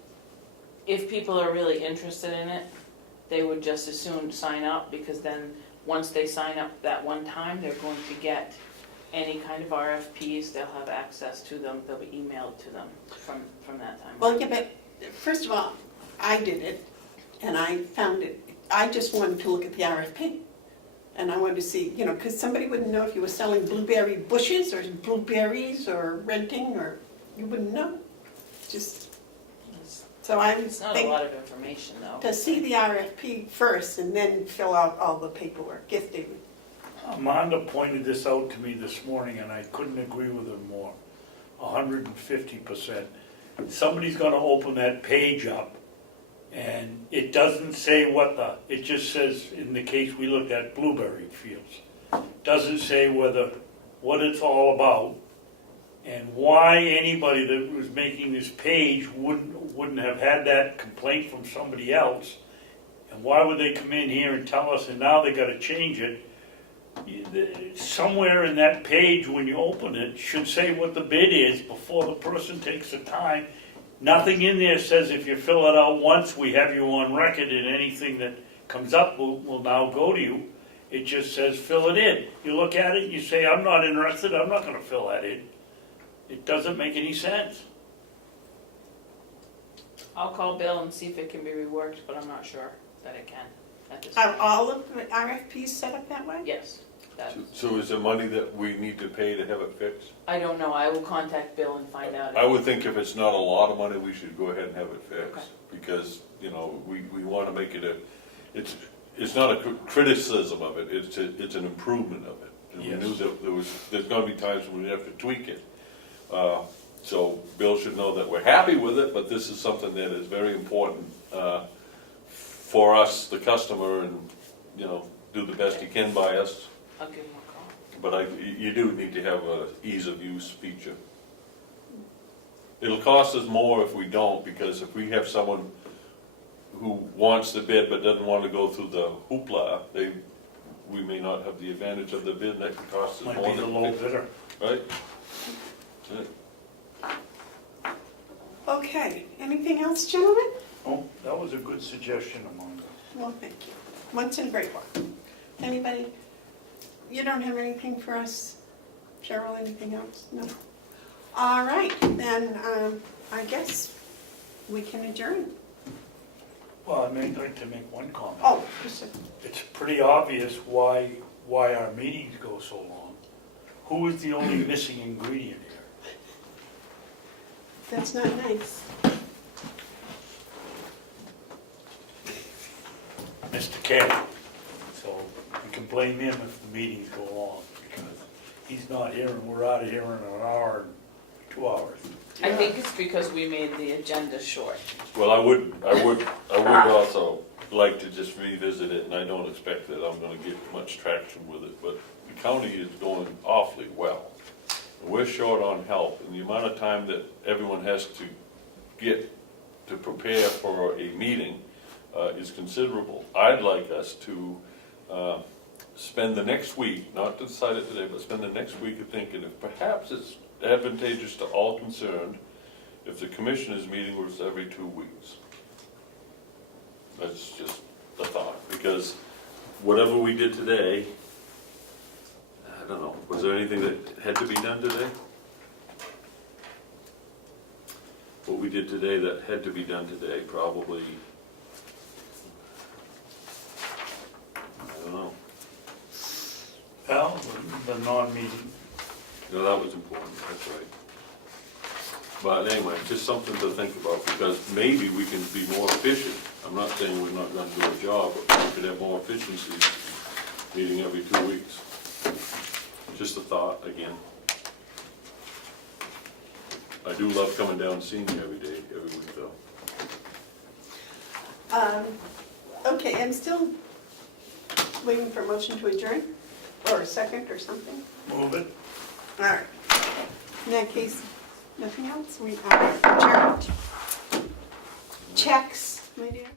people are really interested in it, they would just as soon sign up, because then once they sign up that one time, they're going to get any kind of RFPs, they'll have access to them, they'll be emailed to them from that time. Well, yeah, but first of all, I did it, and I found it, I just wanted to look at the RFP. And I wanted to see, because somebody wouldn't know if you were selling blueberry bushes or blueberries or renting, or you wouldn't know. So I It's not a think lot of information, though. to see the RFP first and then fill out all the paperwork. Yes, David? Amanda pointed this out to me this morning, and I couldn't agree with her more. 150%. Somebody's gonna open that page up, and it doesn't say it just says, in the case we looked at, blueberry fields. Doesn't say what it's all about, and why anybody that was making this page wouldn't have had that complaint from somebody else, and why would they come in here and tell us, and now they gotta change it. Somewhere in that page, when you open it, should say what the bid is before the person takes the time. Nothing in there says if you fill it out once, we have you on record, and anything that comes up will now go to you. It just says fill it in. You look at it, you say, I'm not interested, I'm not gonna fill that in. It doesn't make any sense. I'll call Bill and see if it can be reworked, but I'm not sure that it can at this Are point. all of the RFPs set up that way? Yes, So is there money that we need to pay to have it fixed? I don't know, I will contact Bill and find out. I would think if it's not a lot of money, we should go ahead and have it Okay. fixed. Because, we want to make it it's not a criticism of it, it's an improvement of it. And we Yes. knew that there's going to be times when we have to tweak it. So Bill should know that we're happy with it, but this is something that is very important for us, the customer, and, do the best you can by us. I'll give him a call. But you do need to have a ease of use feature. It'll cost us more if we don't, because if we have someone who wants the bid but doesn't want to go through the hoopla, we may not have the advantage of the bid, and that could cost us Might more be the than. low bidder. Right? That's it. Okay, anything else, gentlemen? Oh, that was a good suggestion, Amanda. Well, thank you. Once in a great while. Anybody? You don't have anything for us? Cheryl, anything else? No? All right, then I guess we can adjourn. Well, I may like to make one comment. Oh, just a It's pretty obvious why our meetings go so long. Who is the only missing ingredient here? that's not nice. Mr. Carroll. So you can blame him if the meetings go long, because he's not here and we're out of here in an hour and 2 hours. I think it's because we made the agenda short. Well, I would also like to just revisit it, and I don't expect that I'm gonna get much traction with it, but the county is going awfully well. We're short on help, and the amount of time that everyone has to get to prepare for a meeting is considerable. I'd like us to spend the next week, not to decide it today, but spend the next week thinking if perhaps it's advantageous to all concerned if the commissioners' meeting was every 2 weeks. That's just a thought, because whatever we did today, I don't know, was there anything that had to be done today? What we did today that had to be done today, probably, I don't know. Well, the non-meeting. No, that was important, that's right. But anyway, just something to think about, because maybe we can be more efficient. I'm not saying we're not gonna do a job, but we could have more efficiency meeting every 2 weeks. Just a thought, again. I do love coming down and seeing you every day, every week though. Okay, I'm still waiting for a motion to adjourn, or a second or something. Move it. All right. In that case, nothing else, we are adjourned. Checks, my dear.